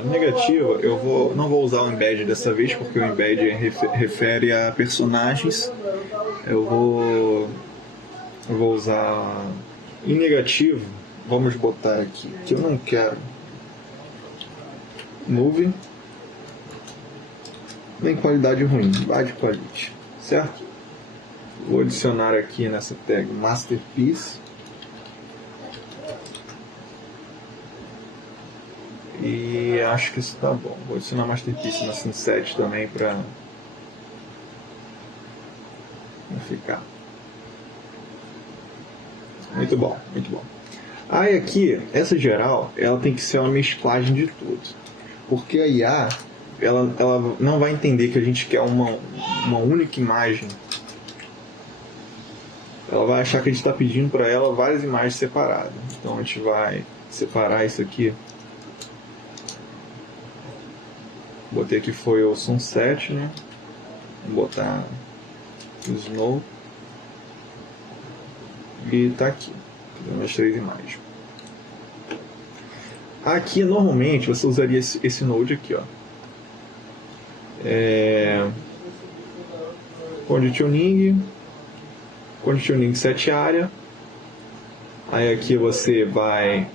eu não vou usar o embed dessa vez, porque o embed refere a personagens. Eu vou usar em negativo, vamos botar aqui, que eu não quero movie, nem qualidade ruim, bad quality, certo? Vou adicionar aqui nessa tag masterpiece e acho que isso tá bom. Vou adicionar masterpiece na sunset também para ficar muito bom, muito bom. Aí aqui, essa geral, ela tem que ser uma mesclagem de tudo, porque a IA ela não vai entender que a gente quer uma única imagem. Ela vai achar que a gente está pedindo para ela várias imagens separadas. Então a gente vai separar isso aqui Botei aqui foi o Sunset, né? Vou botar o Snow. E tá aqui. As 3 imagens. Aqui, normalmente, você usaria esse node aqui, ó. Conditioning set área. Aí aqui você vai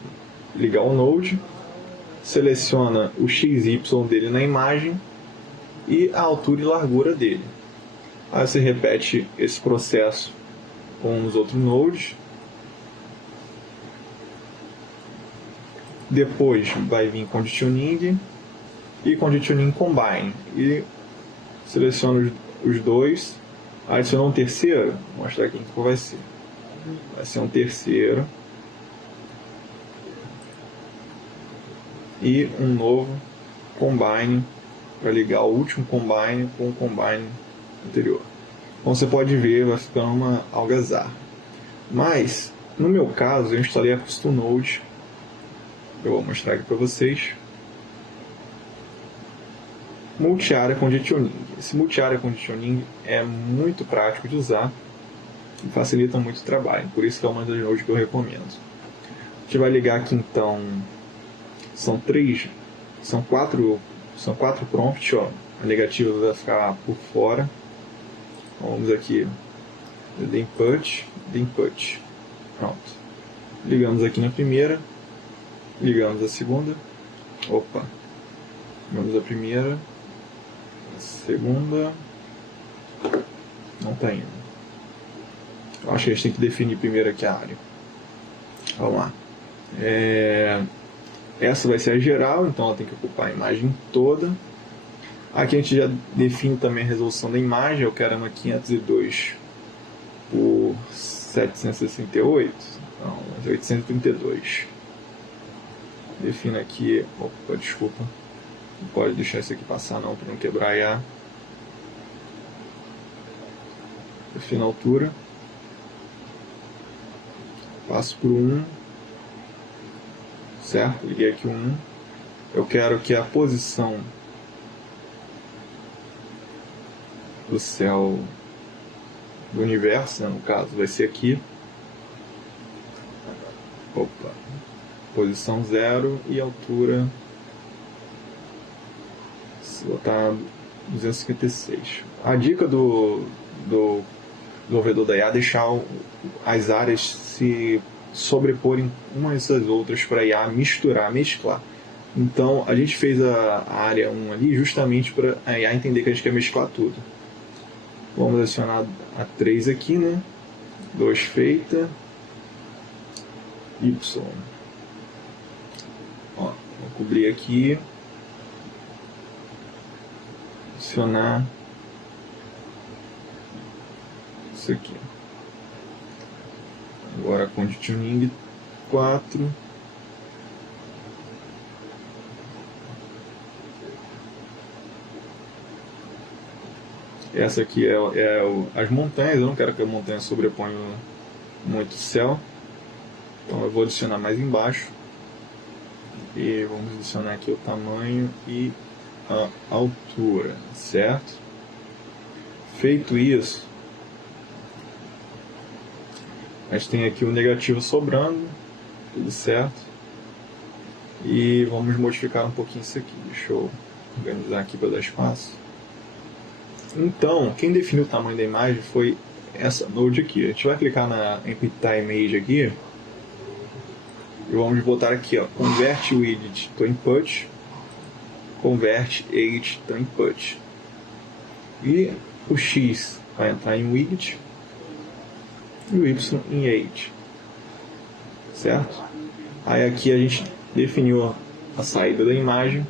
ligar o node, seleciona o XY dele na imagem e a altura e largura dele. Aí você repete esse processo com os outros nodes. Depois vai vir Conditioning e Conditioning Combine. E seleciona os dois. Adiciona um terceiro. Vou mostrar aqui qual vai ser. Vai ser um terceiro. E um novo Combine para ligar o último Combine com o Combine anterior. Como você pode ver, vai ficando uma algazarra. Mas, no meu caso, eu instalei a Custom Node. Eu vou mostrar aqui para vocês. Multi-Area Conditioning. Esse Multi-Area Conditioning é muito prático de usar e facilita muito o trabalho. Por isso que é uma das nodes que eu recomendo. A gente vai ligar aqui então. São quatro prompts. Ó. A negativa vai ficar por fora. Vamos aqui. The input. Pronto. Ligamos aqui na primeira. Ligamos a segunda. Opa. Ligamos a primeira. A segunda. Não está indo. Eu acho que a gente tem que definir primeiro aqui a área. Vamos lá. Essa vai ser a geral, então ela tem que ocupar a imagem toda. Aqui a gente já define também a resolução da imagem. Eu quero uma 502 por 768. Então, 832. Defino aqui. Opa, desculpa. Não pode deixar isso aqui passar não, para não quebrar a IA. Defino a altura. Passo por 1. Certo? Liguei aqui o 1. Eu quero que a posição do céu do universo, né, no caso, vai ser aqui. Opa. Posição 0 e altura. Vou botar 256. A dica do desenvolvedor da IA é deixar as áreas se sobreporem umas das outras para a IA mesclar. Então a gente fez a área 1 ali justamente para a IA entender que a gente quer mesclar tudo. Vamos adicionar a 3 aqui, né? 2 feita. Y. Ó, vou cobrir aqui. Adicionar isso aqui. Agora Conditioning 4. Essa aqui é as montanhas. Eu não quero que a montanha sobreponha muito o céu. Então eu vou adicionar mais embaixo. E vamos adicionar aqui o tamanho e a altura, certo? Feito isso, a gente tem aqui o negativo sobrando, tudo certo. E vamos modificar um pouquinho isso aqui. Deixa eu organizar aqui para dar espaço. Então, quem definiu o tamanho da imagem foi essa node aqui. A gente vai clicar na Empty Image aqui. E vamos botar aqui, ó, Convert Widget to Input, Convert Age to Input. E o X vai entrar em Widget e o Y em Age. Certo? Aí aqui a gente definiu a saída da imagem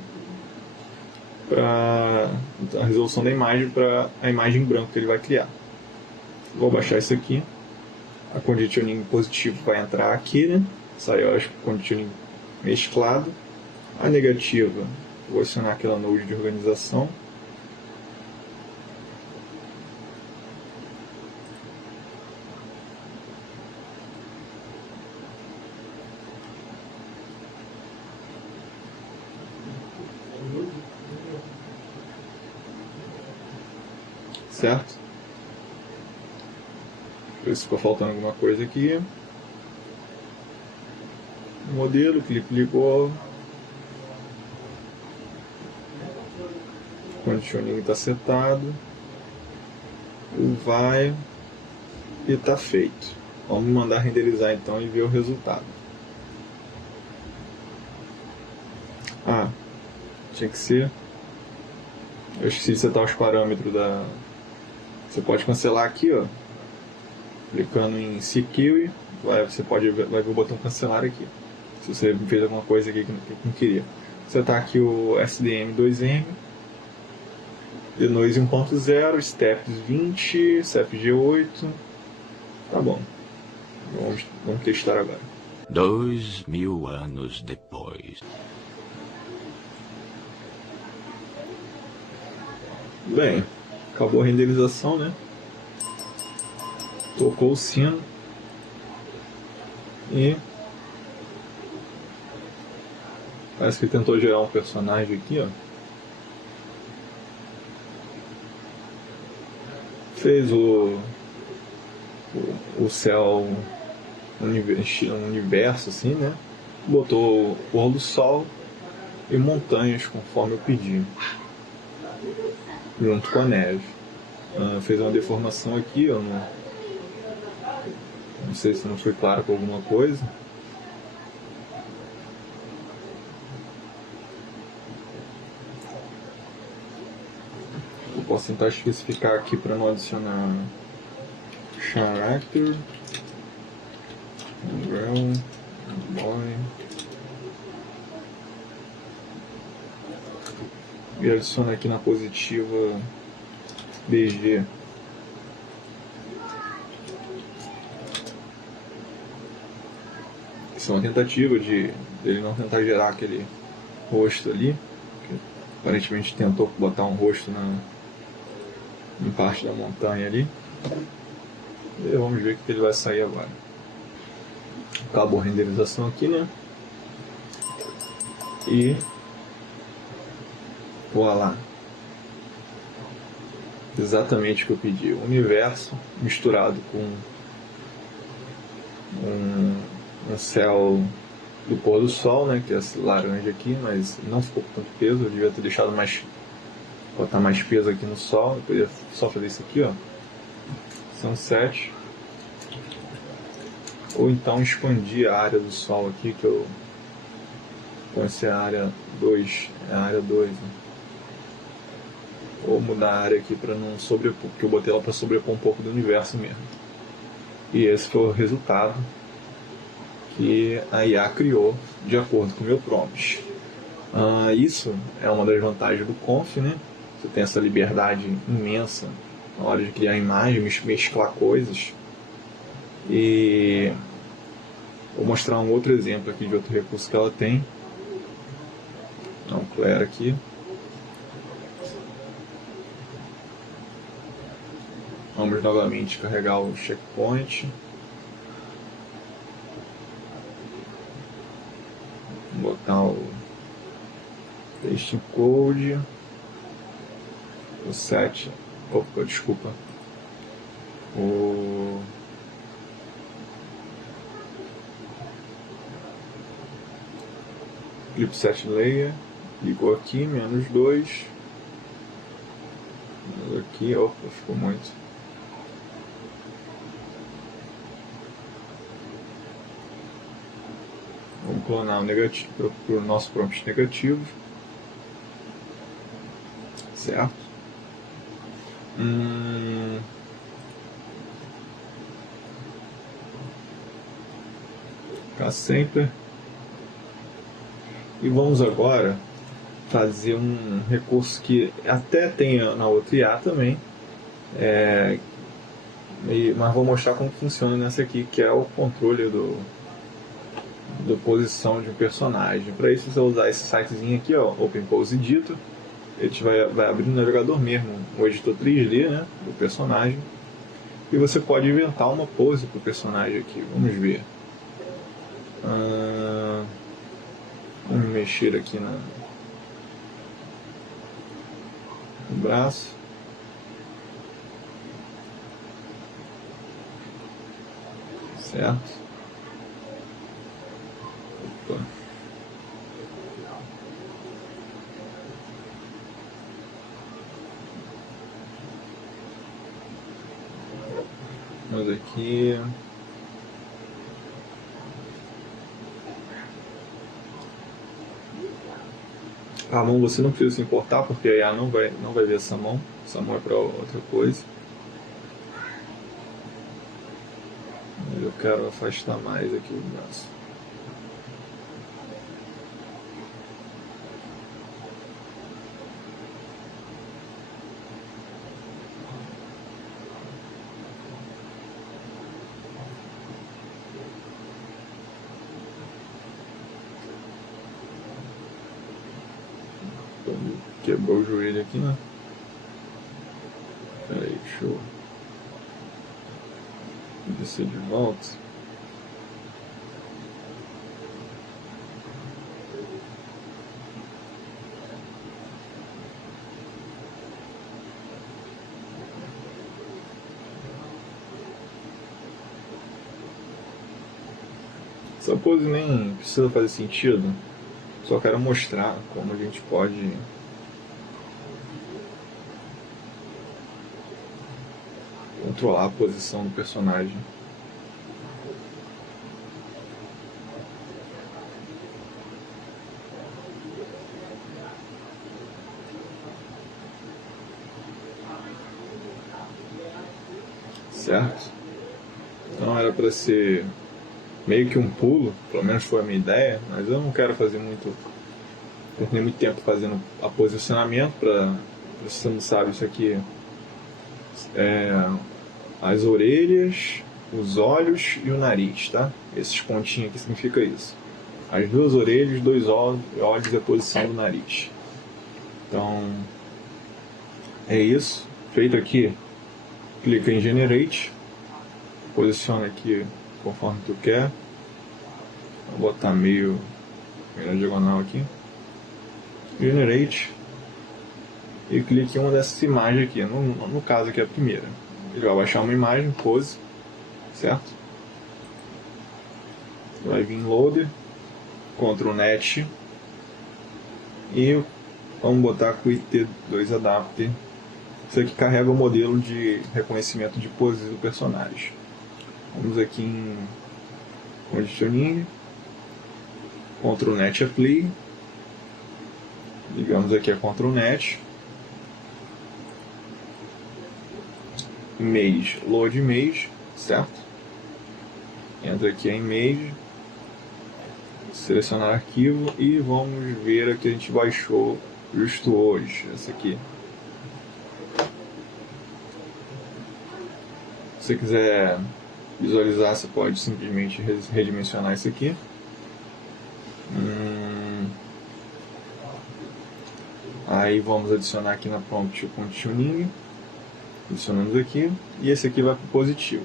para a resolução da imagem para a imagem branca que ele vai criar. Vou baixar isso aqui. A conditioning positivo vai entrar aqui, né? Saiu o conditioning mesclado. A negativa, vou acionar aquela node de organização. certo? Ver se ficou faltando alguma coisa aqui. O modelo, clipe ligou. O conditioning está setado. O vai e está feito. Vamos mandar renderizar então e ver o resultado. Tinha que ser. Eu esqueci de setar os parâmetros da. Você pode cancelar aqui, ó. Clicando em CQI, você vai ver o botão cancelar aqui. Se você fez alguma coisa aqui que não queria. Setar aqui o SDM2M, Denoise 1.0, Steps 20, CFG8. Tá bom. Vamos testar agora. 2000 anos depois. Bem, acabou a renderização, né? Tocou o sino. E parece que tentou gerar um personagem aqui, ó. Fez o céu, um universo assim, né? Botou o pôr do sol e montanhas conforme eu pedi, junto com a neve. Fez uma deformação aqui, eu não sei se não foi claro com alguma coisa. Eu posso tentar especificar aqui para não adicionar character, ground, boy, e adicionar aqui na positiva BG. Isso é uma tentativa de ele não tentar gerar aquele rosto ali, que aparentemente tentou botar um rosto em parte da montanha ali. E vamos ver o que ele vai sair agora. Acabou a renderização aqui, né? E voilá. Exatamente o que eu pedi. O universo misturado com um céu do pôr do sol, né? Que é esse laranja aqui, mas não ficou com tanto peso. Eu devia ter deixado botar mais peso aqui no sol. Eu poderia só fazer isso aqui, ó. Sunset. Ou então expandir a área do sol aqui, que eu... Então essa é a área 2, é a área 2, né? Ou mudar a área aqui para não sobrepor, porque eu botei ela para sobrepor um pouco do universo mesmo. E esse foi o resultado que a IA criou de acordo com o meu prompt. Isso é uma das vantagens do Conf, né? Você tem essa liberdade imensa na hora de criar imagem, mesclar coisas. E vou mostrar um outro exemplo aqui de outro recurso que ela tem. Dá um clear aqui. Vamos novamente carregar o checkpoint. Vou botar o paste code. O set. Opa, desculpa. O clip set layer. Ligou aqui, -2. Aqui, opa, ficou muito. Vamos clonar o negativo para o nosso prompt negativo. Certo? Sampler. E vamos agora fazer um recurso que até tem na outra IA também, mas vou mostrar como funciona nessa aqui, que é o controle da posição de um personagem. Para isso você vai usar esse sitezinho aqui, ó, Open Pose Editor. Ele vai abrir no navegador mesmo, o editor 3D, né, do personagem. E você pode inventar uma pose para o personagem aqui. Vamos ver. Vamos mexer aqui no braço. certo? Opa. Vamos aqui. A mão você não precisa se importar, porque a IA não vai ver essa mão. Essa mão é para outra coisa. Eu quero afastar mais aqui o braço. Quebrou o joelho aqui, né? Peraí, deixa eu descer de volta. Essa pose nem precisa fazer sentido, só quero mostrar como a gente pode controlar a posição do personagem. Certo? Então era para ser meio que um pulo, pelo menos foi a minha ideia, mas eu não quero fazer muito. Perder muito tempo fazendo a posicionamento. Para se você não sabe, isso aqui é as orelhas, os olhos e o nariz, tá? Esses pontinhos aqui significa isso. As duas orelhas, dois olhos e a posição do nariz. Então, é isso. Feito aqui, clica em Generate, posiciona aqui conforme tu quer. Vou botar meio na diagonal aqui. Generate. E clique em uma dessas imagens aqui. No caso aqui é a primeira. Ele vai baixar uma imagem, pose, certo? Vai vir Loader, Ctrl Net e vamos botar Quick T2 Adapter. Isso aqui carrega o modelo de reconhecimento de poses do personagem. Vamos aqui em Conditioning, Ctrl Net Apply, ligamos aqui a Ctrl Net. Image, Load Image, certo? Entra aqui em Image, selecionar arquivo e vamos ver a que a gente baixou justo hoje, essa aqui. Se você quiser visualizar, você pode simplesmente redimensionar isso aqui. Aí vamos adicionar aqui na prompt o Conditioning. Adicionamos aqui, e esse aqui vai para o positivo.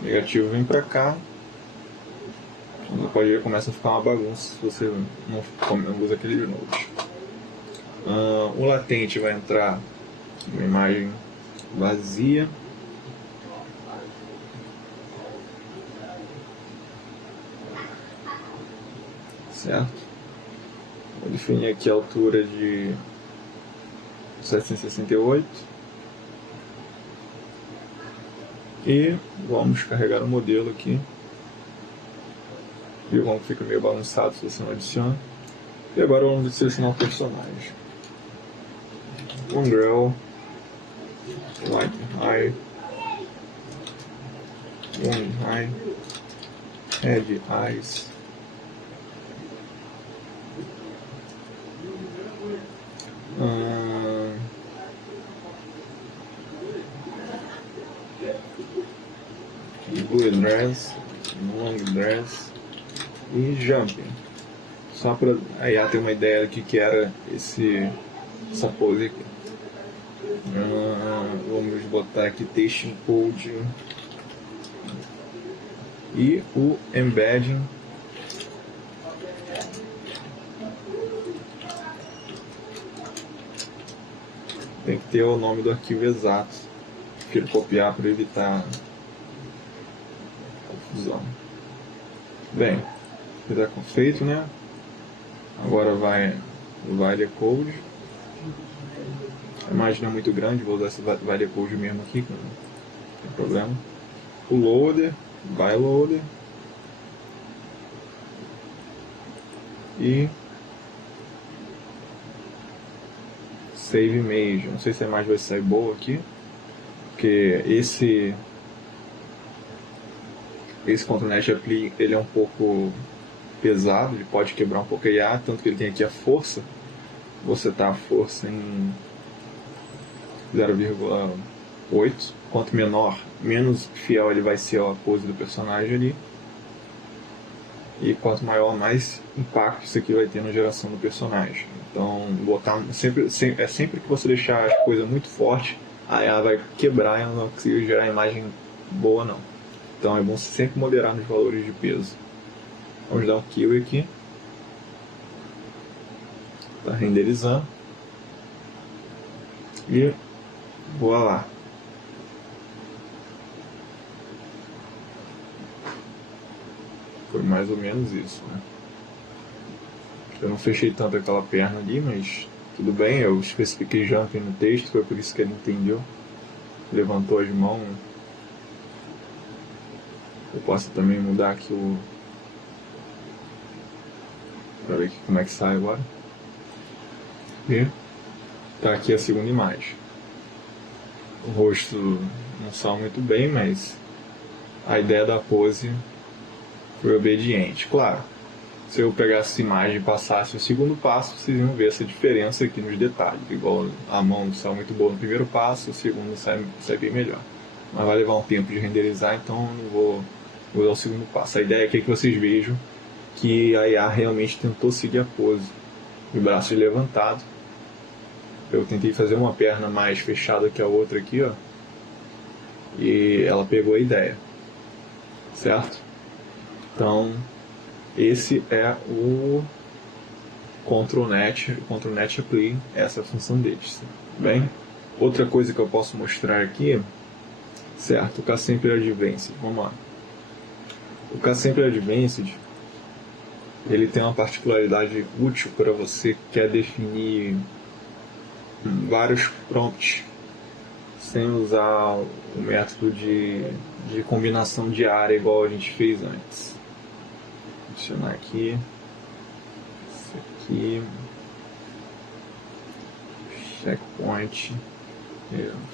O negativo vem para cá. Você pode ver que começa a ficar uma bagunça se você não usa aquele node. O latente vai entrar uma imagem vazia. Certo? Vou definir aqui a altura de 768 e vamos carregar o modelo aqui. Viu como fica meio bagunçado se você não adiciona. E agora vamos selecionar o personagem. One girl, light high, one high, head eyes. Blue dress, long dress e jumping. Só para a IA ter uma ideia do que era essa pose aqui. Vamos botar aqui Testing Code e o Embedding. Tem que ter o nome do arquivo exato. Prefiro copiar para evitar confusão. Bem, já está feito, né? Agora vai o Value Code. A imagem não é muito grande, vou usar esse Value Code mesmo aqui, que não tem problema. O Loader, vai Loader. E Save Image. Não sei se a imagem vai sair boa aqui, porque esse CTRL-NET Apply ele é um pouco pesado, ele pode quebrar um pouco a IA, tanto que ele tem aqui a força. Vou setar a força em 0,8. Quanto menor, menos fiel ele vai ser a pose do personagem ali. E quanto maior, mais impacto isso aqui vai ter na geração do personagem. Então, botar sempre que você deixar as coisas muito forte, a IA vai quebrar e ela não vai conseguir gerar imagem boa não. Então é bom sempre moderar nos valores de peso. Vamos dar um kill aqui. Está renderizando. E voa lá. Foi mais ou menos isso, né? Eu não fechei tanto aquela perna ali, mas tudo bem, eu especifiquei jumping no texto, foi por isso que ele entendeu. Levantou as mãos. Eu posso também mudar aqui o... para ver aqui como é que sai agora. E tá aqui a segunda imagem. O rosto não saiu muito bem, mas a ideia da pose foi obediente. Claro, se eu pegasse essa imagem e passasse o segundo passo, vocês iam ver essa diferença aqui nos detalhes. Igual a mão saiu muito boa no primeiro passo, o segundo sai bem melhor. Mas vai levar um tempo de renderizar, então não vou usar o segundo passo. A ideia aqui é que vocês vejam que a IA realmente tentou seguir a pose. O braço levantado. Eu tentei fazer uma perna mais fechada que a outra aqui, ó. E ela pegou a ideia. Certo? Então, esse é o CTRL-NET Apply, essa é a função deles. Bem, outra coisa que eu posso mostrar aqui, certo? O K-Sampler Advanced, vamos lá. O K-Sampler Advanced, ele tem uma particularidade útil para você que quer definir vários prompts sem usar o método de combinação diária igual a gente fez antes. Vou adicionar aqui, esse aqui, checkpoint,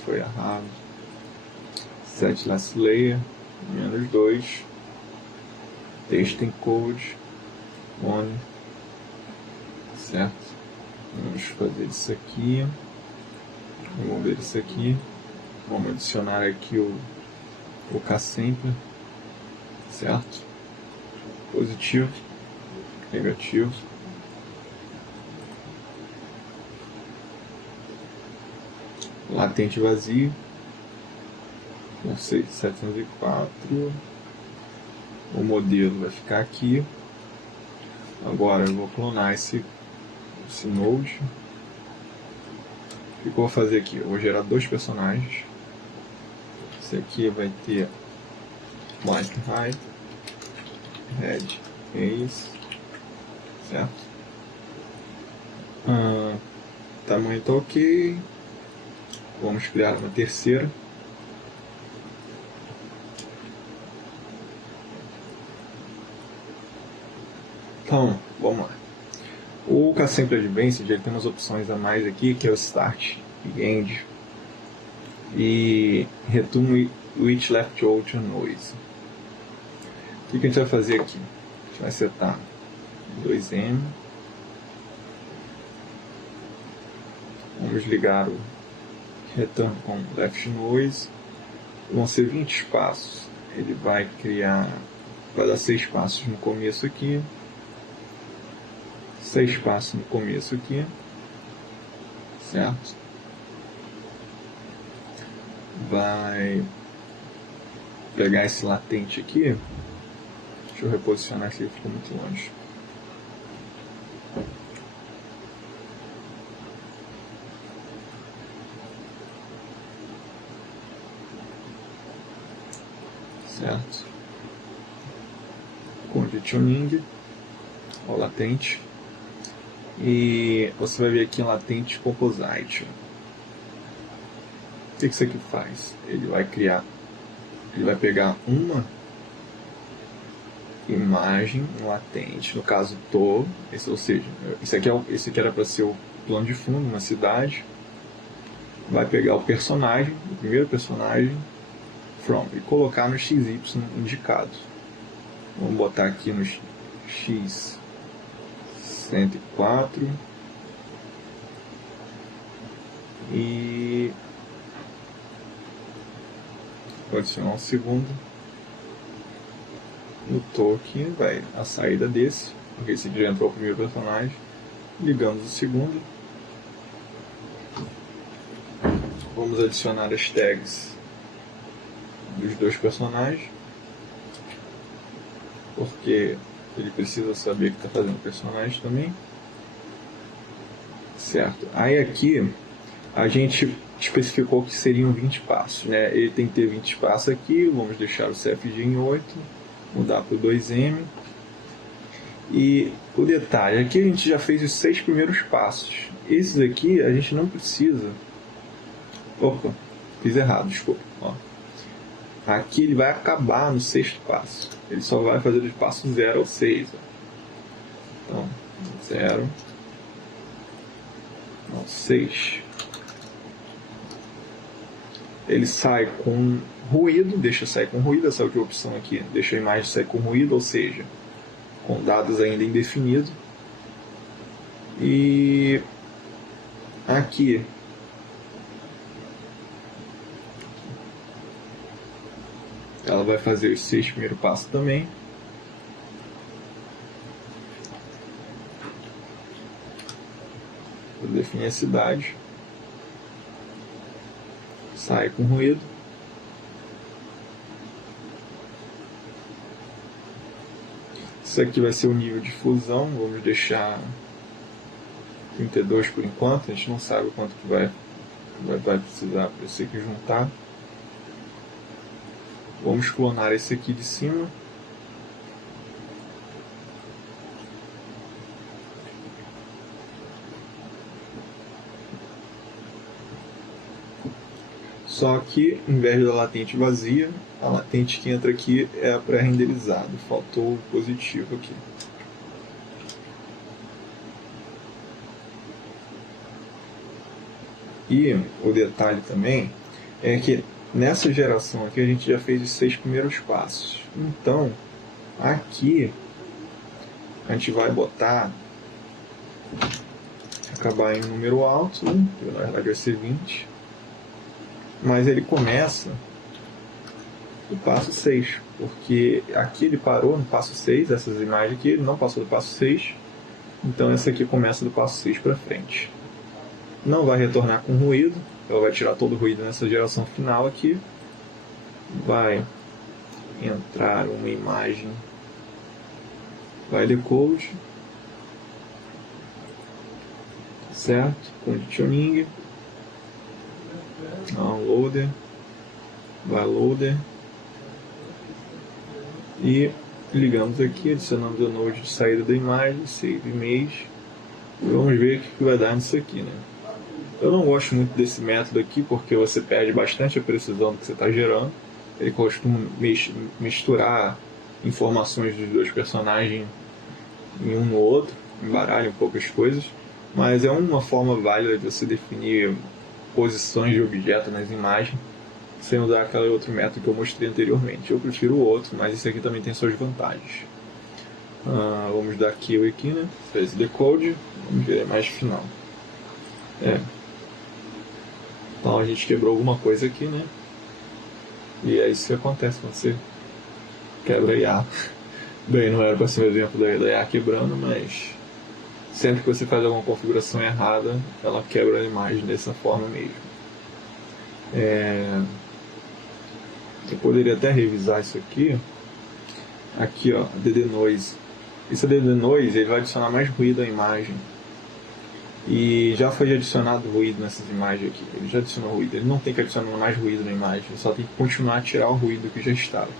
foi errado, set last layer, -2, text encode, on, certo? Vamos fazer isso aqui, vamos ver isso aqui, vamos adicionar aqui o K-Sampler, certo? Positivo, negativo, latente vazio, 704, o modelo vai ficar aqui. Agora eu vou clonar esse node. O que eu vou fazer aqui? Eu vou gerar dois personagens. Esse aqui vai ter white height, head, face, certo? Tamanho tá ok. Vamos criar uma terceira. Então, vamos lá. O K-Sampler Advanced ele tem umas opções a mais aqui, que é o Start e End e Return with Leftover Noise. O que a gente vai fazer aqui? A gente vai setar 2M. Vamos ligar o Return com Left Noise. Vão ser 20 espaços. Ele vai dar 6 passos no começo aqui. 6 passos no começo aqui, certo? Vai pegar esse latente aqui. Deixa eu reposicionar aqui, ficou muito longe. Certo? conditioning, ó, latente, e você vai ver aqui em latente composite. O que isso aqui faz? Ele vai pegar uma imagem latente, no caso ou seja, esse aqui era para ser o plano de fundo, uma cidade. Vai pegar o personagem, o primeiro personagem, e colocar no XY indicado. Vamos botar aqui no X104 e vou adicionar um segundo. No token vai a saída desse, porque esse aqui já entrou o primeiro personagem. Ligamos o segundo. Vamos adicionar as tags dos dois personagens, porque ele precisa saber que está fazendo o personagem também. Certo. Aí aqui a gente especificou que seriam 20 passos, né? Ele tem que ter 20 passos aqui. Vamos deixar o CFG em 8, mudar para o 2M. E o detalhe, aqui a gente já fez os 6 primeiros passos. Esses aqui a gente não precisa. Opa, fiz errado, desculpa. Ó. Aqui ele vai acabar no 6º passo. Ele só vai fazer do passo 0 ao 6. Ó. Então, 0 ao 6. Ele sai com ruído, deixa sair com ruído, essa outra opção aqui, deixa a imagem sair com ruído, ou seja, com dados ainda indefinidos. E aqui ela vai fazer os 6 primeiros passos também. Vou definir a cidade. Sai com ruído. Isso aqui vai ser o nível de fusão. Vamos deixar 32 por enquanto. A gente não sabe o quanto que vai precisar para esse aqui juntar. Vamos clonar esse aqui de cima. Só que, em vez da latente vazia, a latente que entra aqui é a pré-renderizada. Faltou o positivo aqui. E o detalhe também é que nessa geração aqui a gente já fez os 6 primeiros passos. Então, aqui a gente vai botar, acabar em um número alto, né? Que na verdade vai ser 20. Mas ele começa no passo 6, porque aqui ele parou no passo 6, essas imagens aqui, ele não passou do passo 6, então essa aqui começa do passo 6 para frente. Não vai retornar com ruído, ela vai tirar todo o ruído nessa geração final aqui. Vai entrar uma imagem, vai decode, certo? Conditioning, downloader, vai loader, e ligamos aqui, adicionamos o node de saída da imagem, save image, e vamos ver o que vai dar nisso aqui, né? Eu não gosto muito desse método aqui porque você perde bastante a precisão do que você está gerando. Ele costuma misturar informações dos dois personagens em um no outro, embaralha um pouco as coisas, mas é uma forma válida de você definir posições de objeto nas imagens sem usar aquele outro método que eu mostrei anteriormente. Eu prefiro o outro, mas esse aqui também tem suas vantagens. Vamos dar kill aqui, né? Fez decode, vamos ver a imagem final. Então a gente quebrou alguma coisa aqui, né? E é isso que acontece quando você quebra a IA. Bem, não era para ser um exemplo da IA quebrando, mas sempre que você faz alguma configuração errada, ela quebra a imagem dessa forma mesmo. Eu poderia até revisar isso aqui. Aqui, ó, DD Noise. Esse DD Noise ele vai adicionar mais ruído à imagem. E já foi adicionado ruído nessas imagens aqui. Ele já adicionou ruído. Ele não tem que adicionar mais ruído na imagem. Ele só tem que continuar a tirar o ruído que já estava.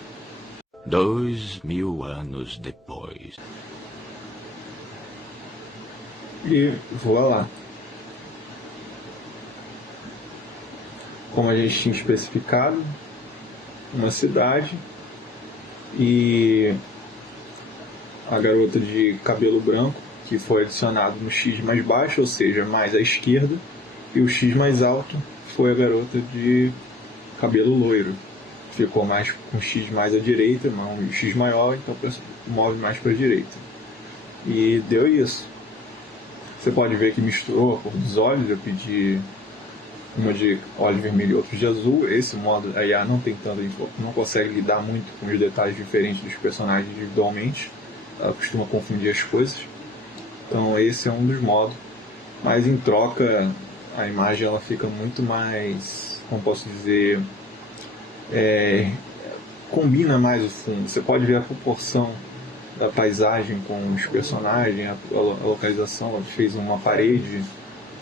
2000 anos depois. E voa lá. Como a gente tinha especificado, uma cidade e a garota de cabelo branco, que foi adicionado no X mais baixo, ou seja, mais à esquerda, e o X mais alto foi a garota de cabelo loiro. Ficou mais com o X mais à direita, um X maior, então move mais para a direita. E deu isso. Você pode ver que misturou a cor dos olhos, eu pedi uma de olho vermelho e outro de azul. Esse modo a IA não consegue lidar muito com os detalhes diferentes dos personagens individualmente. Ela costuma confundir as coisas. Então esse é um dos modos. Mas em troca, a imagem ela fica muito mais, como posso dizer, combina mais o fundo. Você pode ver a proporção da paisagem com os personagens, a localização. Ela fez uma parede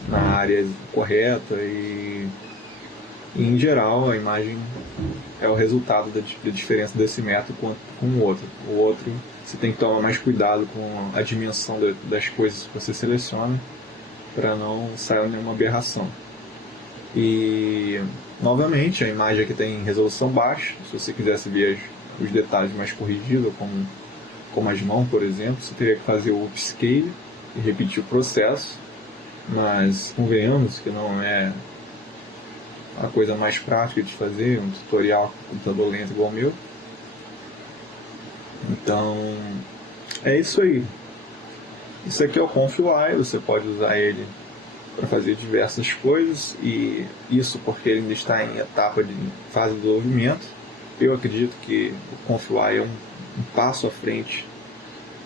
na área correta e em geral a imagem é o resultado da diferença desse método com o outro. O outro você tem que tomar mais cuidado com a dimensão das coisas que você seleciona para não sair nenhuma aberração. E novamente a imagem aqui tem resolução baixa. Se você quisesse ver os detalhes mais corrigidos, como as mãos, por exemplo, você teria que fazer o upscale e repetir o processo, mas convenhamos que não é a coisa mais prática de fazer um tutorial com computador lento igual o meu. Então é isso aí. Isso aqui é o ConfUI, você pode usar ele para fazer diversas coisas, e isso porque ele ainda está em etapa de fase de desenvolvimento. Eu acredito que o ConfUI é um passo à frente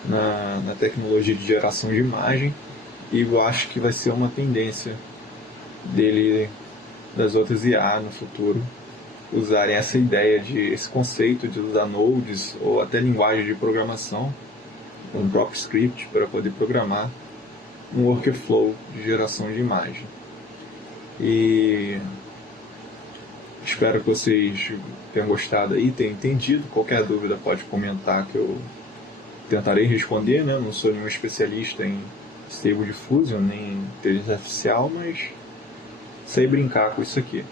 na tecnologia de geração de imagem, e eu acho que vai ser uma tendência das outras IA no futuro usarem esse conceito de usar nodes ou até linguagem de programação, um próprio script para poder programar um workflow de geração de imagem. E espero que vocês tenham gostado aí, tenham entendido. Qualquer dúvida pode comentar que eu tentarei responder, né? Não sou nenhum especialista em Stable Diffusion nem inteligência artificial, mas sei brincar com isso aqui.